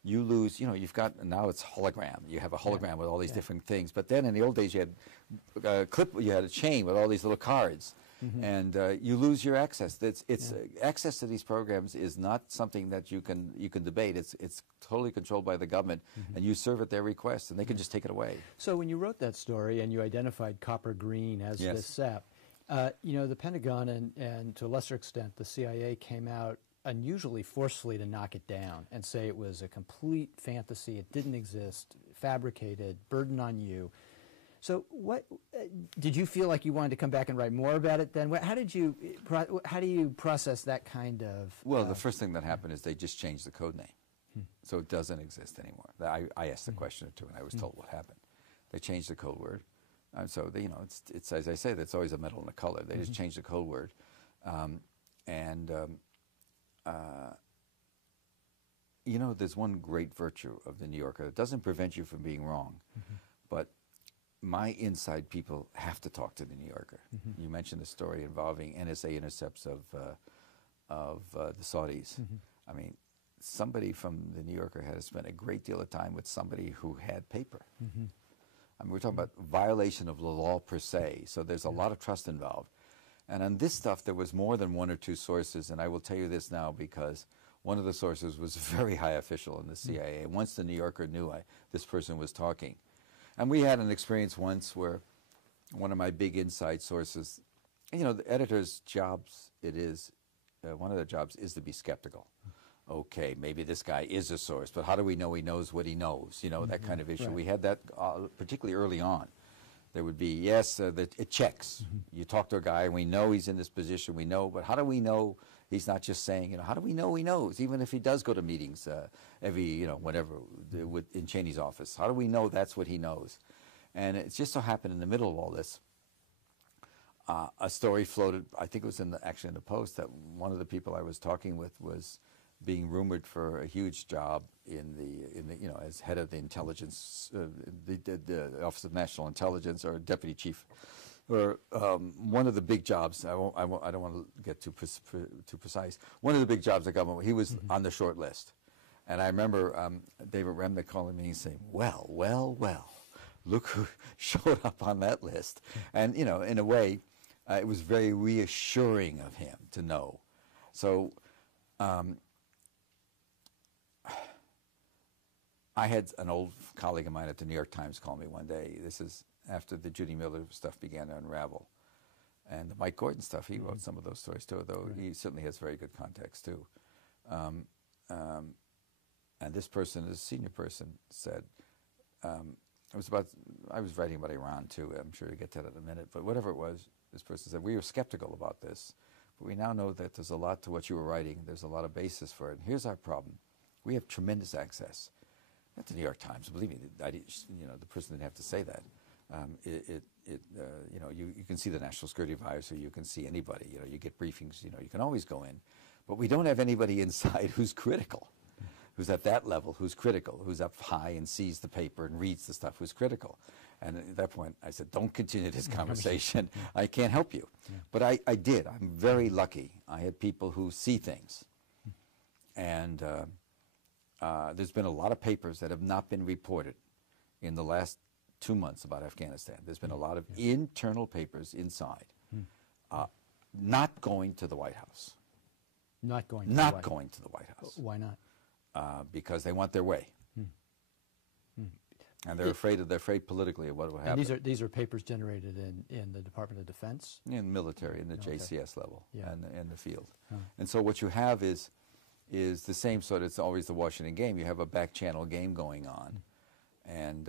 You lose, you've got, now it's hologram. You have a hologram with all these different things. But then in the old days, you had you had a chain with all these little cards. And you lose your access. Access to these programs is not something that you can debate. It's totally controlled by the government, and you serve at their request, and they can just take it away. So when you wrote that story and you identified copper green as this SAP, the Pentagon and to a lesser extent the CIA came out unusually forcefully to knock it down and say it was a complete fantasy, it didn't exist, fabricated, burden on you. So what did you feel like you wanted to come back and write more about it then? How do you process that kind of... Well, the first thing that happened is they just changed the code name. So it doesn't exist anymore. I asked the question or two, and I was told what happened. They changed the code word. So they, it's as I say, that's always a metal and a color. They just changed the code word, there's one great virtue of the New Yorker. It doesn't prevent you from being wrong, but my inside people have to talk to the New Yorker. You mentioned the story involving NSA intercepts of the Saudis. I mean, somebody from the New Yorker has spent a great deal of time with somebody who had paper. I mean, we're talking about violation of the law per se, so there's a lot of trust involved. And on this stuff, there was more than one or two sources, and I will tell you this now because one of the sources was a very high official in the CIA. Once the New Yorker knew this person was talking. And we had an experience once where one of my big inside sources, the editor's jobs, one of their jobs is to be skeptical. Okay, maybe this guy is a source, but how do we know he knows what he knows? That kind of issue. Right. We had that particularly early on. There would be, yes, it checks. You talk to a guy, and we know he's in this position, we know, but how do we know he's not just saying, how do we know he knows, even if he does go to meetings every, whenever, in Cheney's office? How do we know that's what he knows? And it just so happened in the middle of all this, a story floated, I think it was actually in the Post, that one of the people I was talking with was being rumored for a huge job in the as head of the intelligence, the Office of National Intelligence, or deputy chief, or one of the big jobs. I don't want to get too precise. One of the big jobs of government. He was on the short list, and I remember David Remnick calling me and saying, "Well, look who showed up on that list," and in a way, it was very reassuring of him to know. So. I had an old colleague of mine at the New York Times call me one day. This is after the Judy Miller stuff began to unravel. And the Mike Gordon stuff, he wrote some of those stories too, though he certainly has very good context too. And this person, this senior person, said, I was writing about Iran too, I'm sure you'll get to that in a minute, but whatever it was, this person said, we were skeptical about this, but we now know that there's a lot to what you were writing, there's a lot of basis for it. And here's our problem. We have tremendous access. Not the New York Times, believe me, the person didn't have to say that. You can see the National Security Advisor, you can see anybody, you get briefings, you can always go in. But we don't have anybody inside who's critical, who's at that level, who's critical, who's up high and sees the paper and reads the stuff, who's critical. And at that point, I said, don't continue this conversation. I can't help you. Yeah. But I did. I'm very lucky. I had people who see things. And there's been a lot of papers that have not been reported in the last 2 months about Afghanistan. There's been a lot of internal papers inside, not going to the White House. Not going to the White House. Why not? Because they want their way. And they're afraid politically of what will happen. And these are papers generated in the Department of Defense? In military, in the JCS level, and in the field. Huh. And so what you have is the same sort of, it's always the Washington game. You have a back channel game going on. And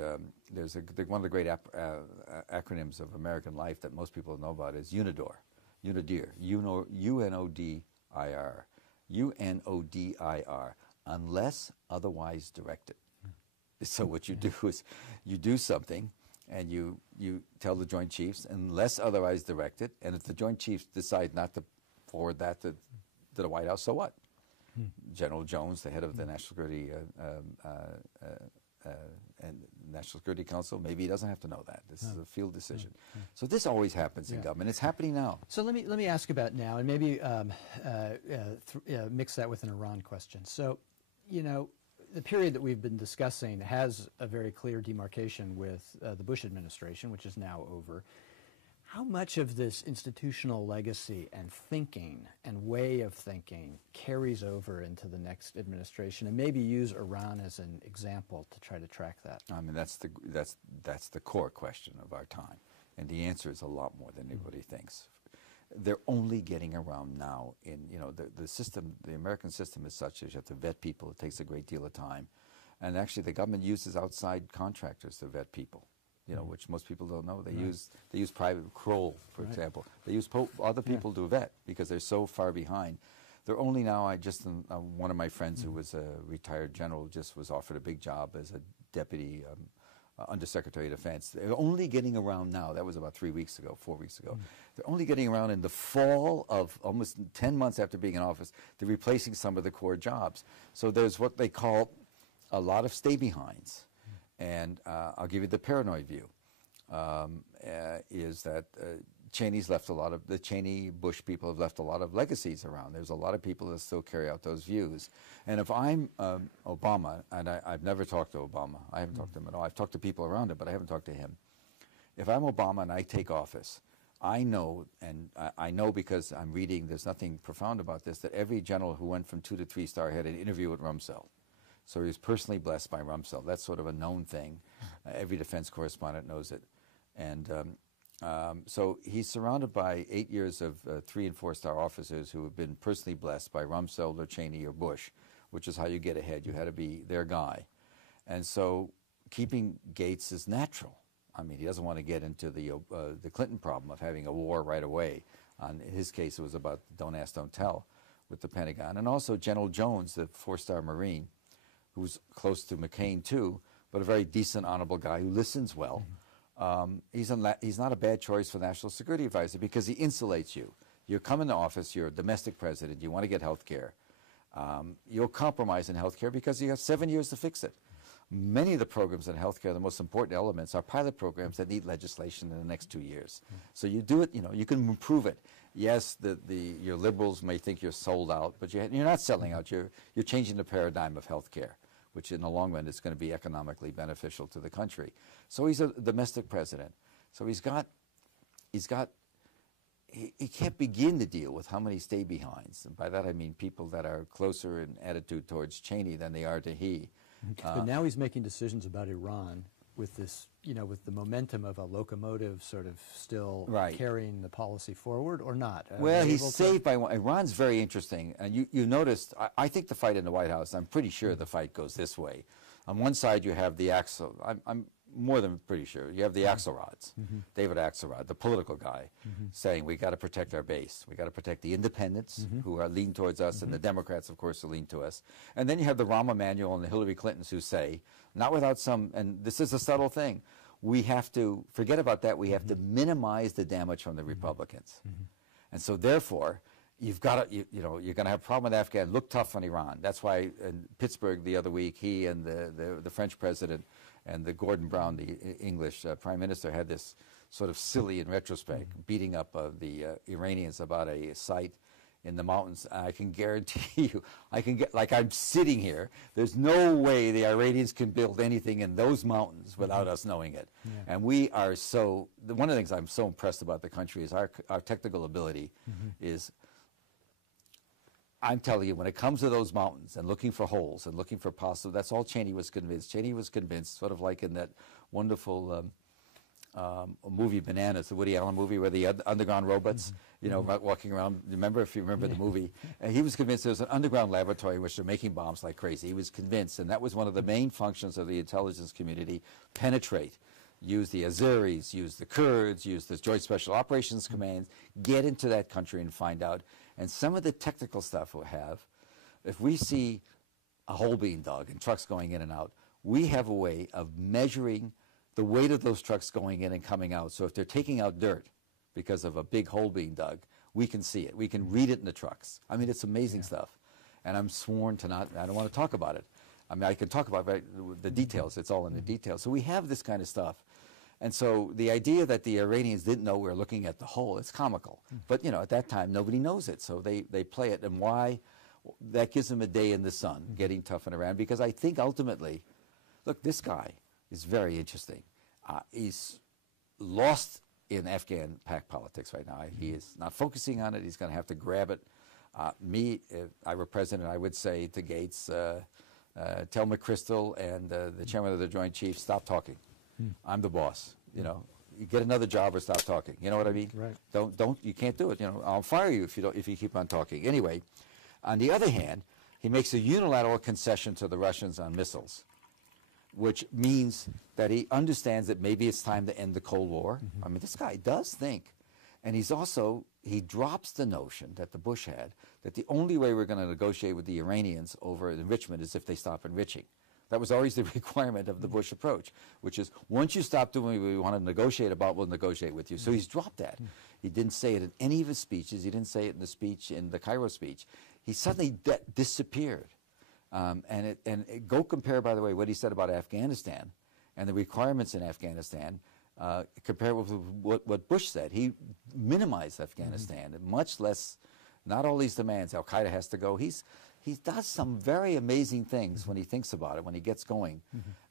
there's one of the great acronyms of American life that most people know about is UNODIR. UNODIR. UNODIR. Unless otherwise directed. So what you do is you do something and you tell the Joint Chiefs unless otherwise directed, and if the Joint Chiefs decide not to forward that to the White House, so what? General Jones, the head of the National Security and National Security Council, maybe he doesn't have to know that. This is a field decision. So this always happens in government. It's happening now. So let me ask about now, and maybe mix that with an Iran question. So, the period that we've been discussing has a very clear demarcation with the Bush administration, which is now over. How much of this institutional legacy and thinking and way of thinking carries over into the next administration, and maybe use Iran as an example to try to track that? I mean, that's the core question of our time, and the answer is a lot more than anybody thinks. They're only getting around now in, the system, the American system is such that you have to vet people. It takes a great deal of time. And actually the government uses outside contractors to vet people, which most people don't know. They use private Kroll, for example. They use other people to vet because they're so far behind. They're only now, one of my friends who was a retired general just was offered a big job as a deputy undersecretary of defense. They're only getting around now, that was about 4 weeks ago. They're only getting around in the fall of almost 10 months after being in office. They're replacing some of the core jobs. So there's what they call a lot of stay-behinds. And I'll give you the paranoid view, is that Cheney's left the Cheney-Bush people have left a lot of legacies around. There's a lot of people that still carry out those views. And if I'm Obama, and I've never talked to Obama, I haven't talked to him at all. I've talked to people around him, but I haven't talked to him. If I'm Obama and I take office, I know, and I know because I'm reading, there's nothing profound about this, that every general who went from 2 to 3 star had an interview with Rumsfeld. So he was personally blessed by Rumsfeld. That's sort of a known thing. Every defense correspondent knows it. And so he's surrounded by 8 years of 3 and 4 star officers who have been personally blessed by Rumsfeld or Cheney or Bush, which is how you get ahead. You had to be their guy. And so keeping Gates is natural. I mean, he doesn't want to get into the Clinton problem of having a war right away. In his case, it was about don't ask, don't tell with the Pentagon. And also General Jones, the 4-star Marine, who's close to McCain too, but a very decent, honorable guy who listens well. He's not a bad choice for National Security Advisor because he insulates you. You come into office, you're a domestic president, you want to get health care. You'll compromise in health care because you have 7 years to fix it. Many of the programs in health care, the most important elements, are pilot programs that need legislation in the next 2 years. So you do it, you can improve it. Yes, your liberals may think you're sold out, but you're not selling out. You're changing the paradigm of health care, which in the long run is going to be economically beneficial to the country. So he's a domestic president. So he can't begin to deal with how many stay-behinds. And by that I mean people that are closer in attitude towards Cheney than they are to he. But now he's making decisions about Iran with this, with the momentum of a locomotive sort of still carrying the policy forward, or not? Well, he's saved by one. Iran's very interesting. And you noticed, I think the fight in the White House, I'm pretty sure the fight goes this way. On one side, you have the I'm more than pretty sure, you have the Axelrods, David Axelrod, the political guy, saying we got to protect our base. We got to protect the independents who are lean towards us, and the Democrats, of course, are lean to us. And then you have the Rahm Emanuel and the Hillary Clintons who say, not without some, and this is a subtle thing, we have to, forget about that, we have to minimize the damage from the Republicans. And so therefore, you've got to, you're going to have a problem with Afghan. Look tough on Iran. That's why in Pittsburgh the other week, he and the French president and the Gordon Brown, the English prime minister, had this sort of silly, in retrospect, beating up of the Iranians about a site in the mountains. I can guarantee you, I'm sitting here, there's no way the Iranians can build anything in those mountains without us knowing it. And we are one of the things I'm so impressed about the country is our technical ability is, I'm telling you, when it comes to those mountains and looking for holes and looking for possible, that's all Cheney was convinced. Cheney was convinced, sort of like in that wonderful movie Bananas, the Woody Allen movie where the underground robots, walking around. Remember, if you remember the movie, and he was convinced there was an underground laboratory in which they're making bombs like crazy. He was convinced, and that was one of the main functions of the intelligence community: penetrate, use the Azeris, use the Kurds, use the Joint Special Operations Commands, get into that country and find out. And some of the technical stuff we'll have, if we see a hole being dug and trucks going in and out, we have a way of measuring the weight of those trucks going in and coming out. So if they're taking out dirt because of a big hole being dug, we can see it. We can read it in the trucks. I mean, it's amazing stuff. And I'm sworn to not, I don't want to talk about it. I mean, I can talk about the details. It's all in the details. So we have this kind of stuff. And so the idea that the Iranians didn't know we were looking at the hole, it's comical. But, at that time, nobody knows it. So they play it. And why? That gives them a day in the sun, getting tough in Iran. Because I think ultimately, look, this guy is very interesting. He's lost in Afghan PAC politics right now. He is not focusing on it. He's going to have to grab it. If I were president, I would say to Gates, tell McChrystal and the chairman of the Joint Chiefs, stop talking. I'm the boss. You get another job or stop talking. You know what I mean? Right. Don't. You can't do it. I'll fire you if you keep on talking. Anyway, on the other hand, he makes a unilateral concession to the Russians on missiles, which means that he understands that maybe it's time to end the Cold War. I mean, this guy does think. And he drops the notion that the Bush had, that the only way we're going to negotiate with the Iranians over enrichment is if they stop enriching. That was always the requirement of the Bush approach, which is, once you stop doing what we want to negotiate about, we'll negotiate with you. So he's dropped that. He didn't say it in any of his speeches. He didn't say it in the speech, in the Cairo speech. He suddenly disappeared. Go compare, by the way, what he said about Afghanistan and the requirements in Afghanistan. Compare with what Bush said. He minimized Afghanistan, much less, not all these demands. Al-Qaeda has to go. He does some very amazing things when he thinks about it, when he gets going.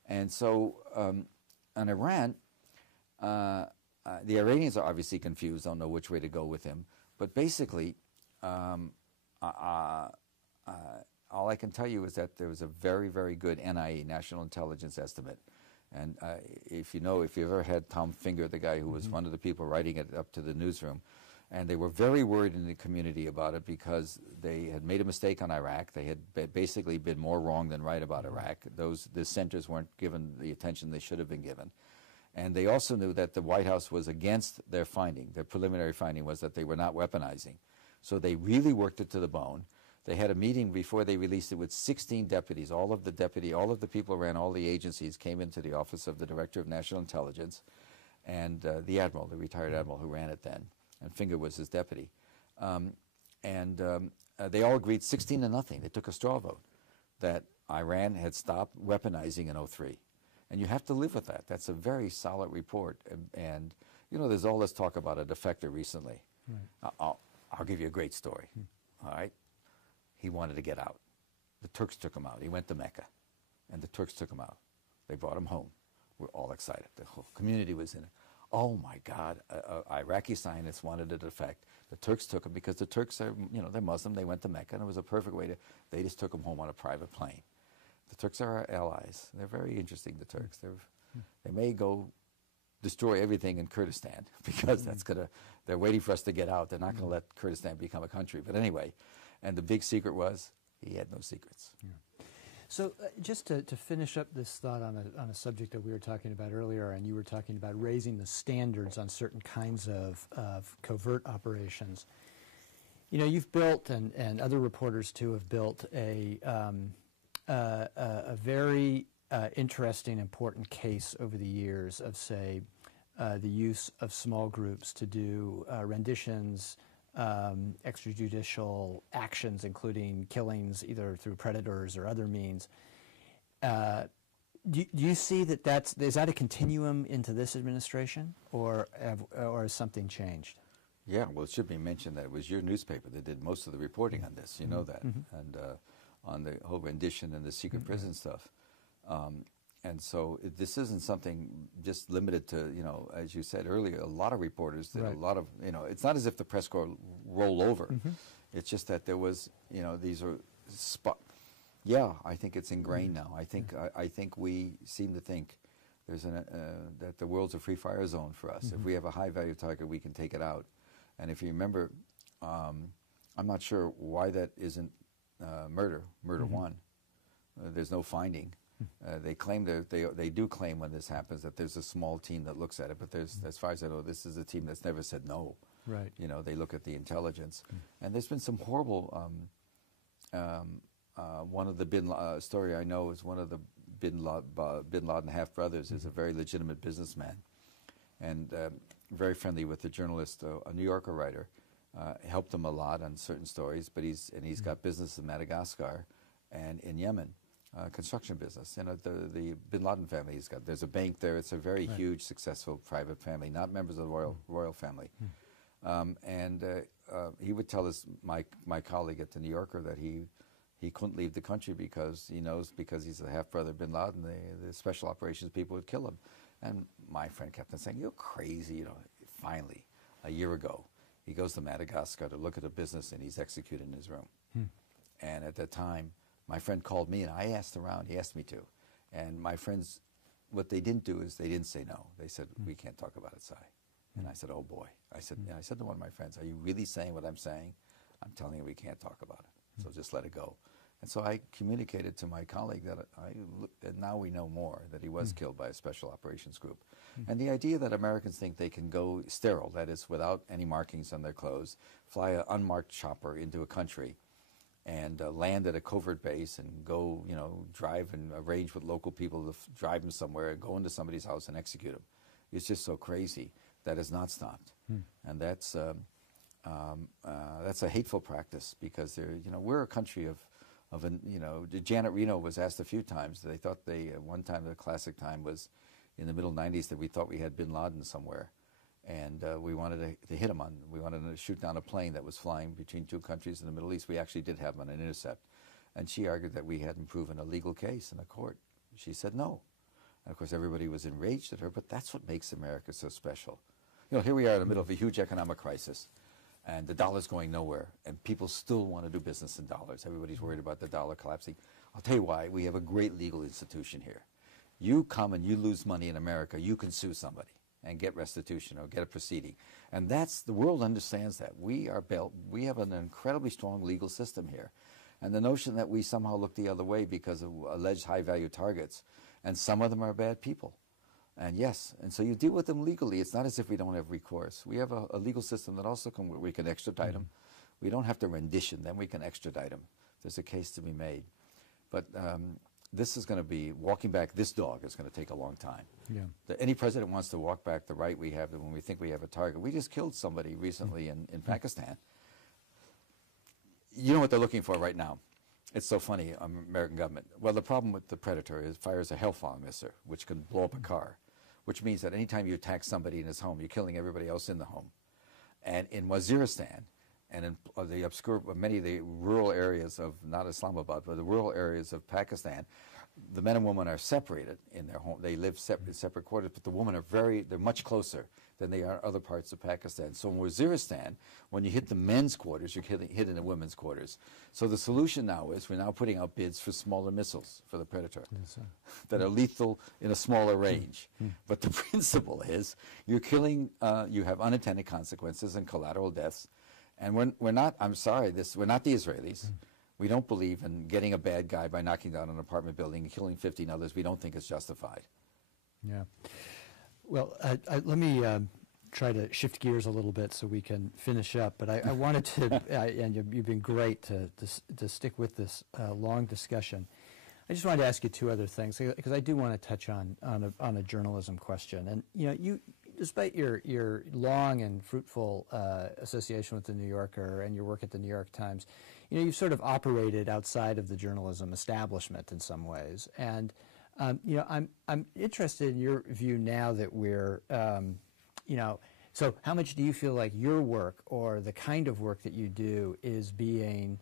And so on Iran, the Iranians are obviously confused, don't know which way to go with him. But basically, all I can tell you is that there was a very, very good NIE, National Intelligence Estimate. And if you've ever had Tom Finger, the guy who was one of the people writing it up to the newsroom, and they were very worried in the community about it because they had made a mistake on Iraq. They had basically been more wrong than right about Iraq. The centers weren't given the attention they should have been given. And they also knew that the White House was against their finding. Their preliminary finding was that they were not weaponizing. So they really worked it to the bone. They had a meeting before they released it with 16 deputies. All of the people who ran all the agencies came into the office of the Director of National Intelligence and the admiral, the retired admiral who ran it then, and Finger was his deputy. They all agreed 16-0. They took a straw vote that Iran had stopped weaponizing in 2003. And you have to live with that. That's a very solid report. And there's all this talk about a defector recently. Right. I'll give you a great story. All right? He wanted to get out. The Turks took him out. He went to Mecca, and the Turks took him out. They brought him home. We're all excited. The whole community was in it. Oh, my God, Iraqi scientists wanted to defect. The Turks took him because the Turks are, they're Muslim. They went to Mecca, and it was a perfect way they just took him home on a private plane. The Turks are our allies. They're very interesting, the Turks. They may go destroy everything in Kurdistan because they're waiting for us to get out. They're not going to let Kurdistan become a country. But anyway, and the big secret was he had no secrets. Yeah. So just to finish up this thought on a subject that we were talking about earlier, and you were talking about raising the standards on certain kinds of covert operations. You've built, and other reporters too have built, a very interesting, important case over the years of, say, the use of small groups to do renditions, extrajudicial actions, including killings either through predators or other means. Do you see is that a continuum into this administration, or has something changed? Yeah, well, it should be mentioned that it was your newspaper that did most of the reporting on this. You know that, and on the whole rendition and the secret prison stuff. And so this isn't something just limited to, as you said earlier, a lot of reporters did a lot of, it's not as if the press corps roll over. It's just that there was, these are I think it's ingrained now. I think we seem to think that the world's a free fire zone for us. If we have a high value target, we can take it out. And if you remember, I'm not sure why that isn't murder one. There's no finding. They claim they do claim when this happens that there's a small team that looks at it, but as far as I know, this is a team that's never said no. Right. They look at the intelligence, and there's been some horrible. One of the story I know is one of the Bin Laden half brothers is a very legitimate businessman, and very friendly with the journalist, a New Yorker writer. Helped him a lot on certain stories, but he's got business in Madagascar and in Yemen. Construction business. The Bin Laden family there's a bank there. It's a very huge, successful private family, not members of the royal family. He would tell my colleague at the New Yorker that he couldn't leave the country because he's a half brother of Bin Laden, the special operations people would kill him. And my friend kept on saying, "You're crazy." Finally, a year ago, he goes to Madagascar to look at a business, and he's executed in his room. And at that time, my friend called me, and I asked around. He asked me to. And my friends, what they didn't do is they didn't say no. They said, "We can't talk about it, Si." And I said, "Oh, boy." I said to one of my friends, "Are you really saying what I'm saying?" "I'm telling you we can't talk about it. So just let it go." And so I communicated to my colleague that that now we know more, that he was killed by a special operations group. And the idea that Americans think they can go sterile, that is, without any markings on their clothes, fly an unmarked chopper into a country and land at a covert base and go, drive and arrange with local people to drive them somewhere and go into somebody's house and execute them. It's just so crazy. That has not stopped. And that's a hateful practice, because we're a country of Janet Reno was asked a few times. They thought one time, the classic time was in the middle 90s, that we thought we had bin Laden somewhere. And we wanted to hit him we wanted to shoot down a plane that was flying between two countries in the Middle East. We actually did have him on an intercept. And she argued that we hadn't proven a legal case in a court. She said no. And of course, everybody was enraged at her, but that's what makes America so special. Here we are in the middle of a huge economic crisis, and the dollar's going nowhere, and people still want to do business in dollars. Everybody's worried about the dollar collapsing. I'll tell you why. We have a great legal institution here. You come and you lose money in America, you can sue somebody and get restitution or get a proceeding. And the world understands that. We have an incredibly strong legal system here. And the notion that we somehow look the other way because of alleged high-value targets, and some of them are bad people. And yes, and so you deal with them legally. It's not as if we don't have recourse. We have a legal system that also we can extradite them. We don't have to rendition them. We can extradite them. There's a case to be made. But this is going to be, walking back this dog is going to take a long time. Yeah. Any president wants to walk back the right we have when we think we have a target. We just killed somebody recently in Pakistan. You know what they're looking for right now? It's so funny, American government. Well, the problem with the Predator is it fires a Hellfire missile, which can blow up a car, which means that anytime you attack somebody in his home, you're killing everybody else in the home. And in Waziristan, and in many of the rural areas of, not Islamabad, but the rural areas of Pakistan, the men and women are separated in their home. They live separate quarters, but the women are they're much closer than they are in other parts of Pakistan. So in Waziristan, when you hit the men's quarters, you're hitting the women's quarters. So the solution now is we're now putting out bids for smaller missiles for the Predator that are lethal in a smaller range. But the principle is you're killing, you have unintended consequences and collateral deaths. And we're not, I'm sorry, we're not the Israelis. We don't believe in getting a bad guy by knocking down an apartment building and killing 15 others. We don't think it's justified. Yeah. Well, let me try to shift gears a little bit so we can finish up. But I wanted to, and you've been great to stick with this long discussion. I just wanted to ask you two other things, because I do want to touch on a journalism question. And you, despite your long and fruitful association with the New Yorker and your work at the New York Times, you've sort of operated outside of the journalism establishment in some ways. And I'm interested in your view now that we're, so how much do you feel like your work or the kind of work that you do is being,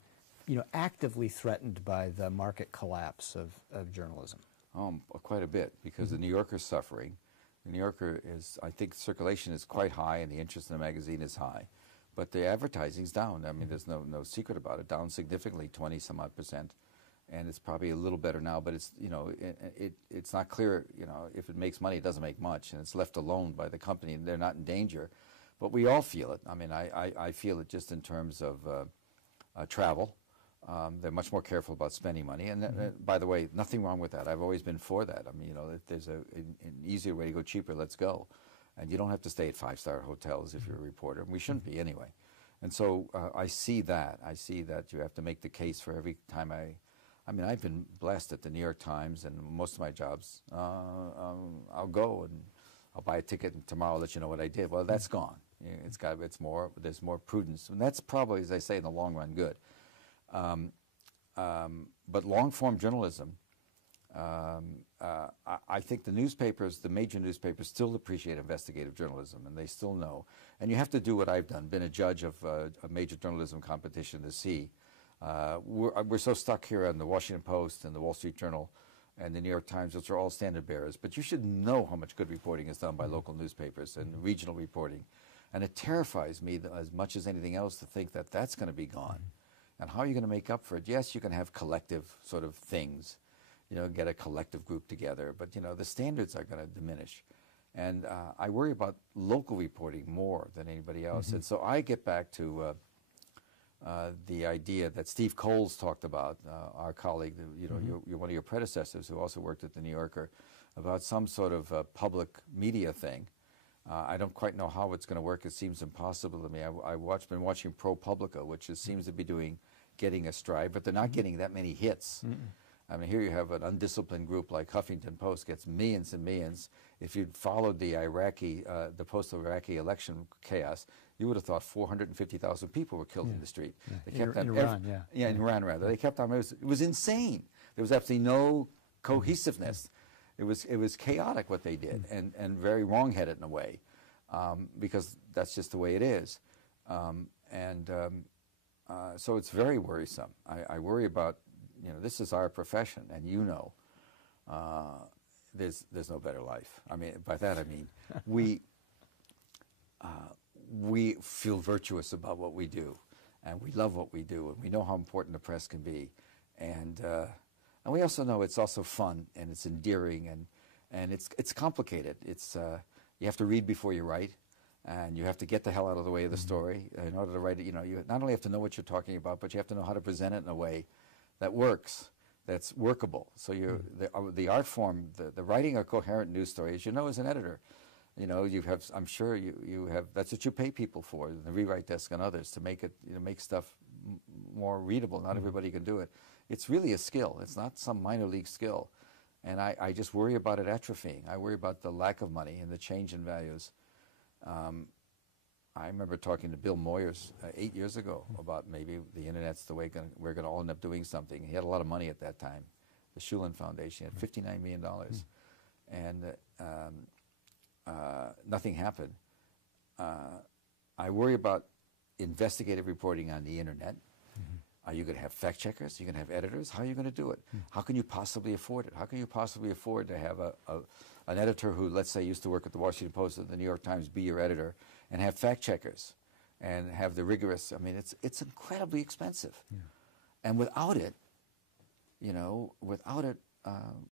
actively threatened by the market collapse of journalism? Quite a bit, because the New Yorker's suffering. The New Yorker I think circulation is quite high and the interest in the magazine is high. But the advertising's down. I mean, there's no secret about it. Down significantly, 20-some-odd%. And it's probably a little better now, but it's, it's not clear, if it makes money, it doesn't make much, and it's left alone by the company, and they're not in danger. But we all feel it. I mean, I feel it just in terms of travel. They're much more careful about spending money. And by the way, nothing wrong with that. I've always been for that. I mean, if there's an easier way to go cheaper, let's go. And you don't have to stay at 5-star hotels if you're a reporter. We shouldn't be anyway. And so I see that. I see that you have to make the case for every time I've been blessed at the New York Times, and most of my jobs, I'll go and I'll buy a ticket, and tomorrow I'll let you know what I did. Well, that's gone. There's more prudence. And that's probably, as I say, in the long run, good. But long-form journalism, I think the major newspapers still appreciate investigative journalism, and they still know. And you have to do what I've done, been a judge of a major journalism competition to see. We're so stuck here on the Washington Post and the Wall Street Journal and the New York Times, which are all standard bearers. But you should know how much good reporting is done by local newspapers and regional reporting. And it terrifies me as much as anything else to think that that's going to be gone. And how are you going to make up for it? Yes, you can have collective sort of things, get a collective group together. But, the standards are going to diminish. And I worry about local reporting more than anybody else. And so I get back to the idea that Steve Coles talked about, our colleague, you know, you're one of your predecessors who also worked at the New Yorker, about some sort of public media thing. I don't quite know how it's going to work. It seems impossible to me. I've been watching ProPublica, which seems to be getting a stride, but they're not getting that many hits. I mean, here you have an undisciplined group like Huffington Post gets millions and millions. If you'd followed the post-Iraqi election chaos, you would have thought 450,000 people were killed in the street. They kept in Iran, in Iran, rather. They kept on. It was insane. There was absolutely no cohesiveness. It was chaotic what they did, and very wrong-headed in a way, because that's just the way it is. So it's very worrisome. I worry about, you know, this is our profession, and you know, there's no better life. I mean, by that I mean we feel virtuous about what we do, and we love what we do, and we know how important the press can be, and we also know it's also fun, and it's endearing, and it's complicated. It's you have to read before you write, and you have to get the hell out of the way of the story in order to write it. You know, you not only have to know what you're talking about, but you have to know how to present it in a way that works, that's workable. So the art form, the writing a coherent news story, as you know, as an editor, you know, you have, I'm sure you have, that's what you pay people for, the rewrite desk and others, to make it, you know, make stuff more readable. Not everybody can do it. It's really a skill. It's not some minor league skill. And I just worry about it atrophying. I worry about the lack of money and the change in values. I remember talking to Bill Moyers 8 years ago about maybe the Internet's the way we're going to all end up doing something. He had a lot of money at that time. The Shulin Foundation had $59 million. And nothing happened. I worry about investigative reporting on the Internet. Are you going to have fact checkers? Are you going to have editors? How are you going to do it? How can you possibly afford it? How can you possibly afford to have an editor who, let's say, used to work at the Washington Post or the New York Times be your editor, and have fact checkers and have the rigorous? I mean, it's incredibly expensive. And without it, you know,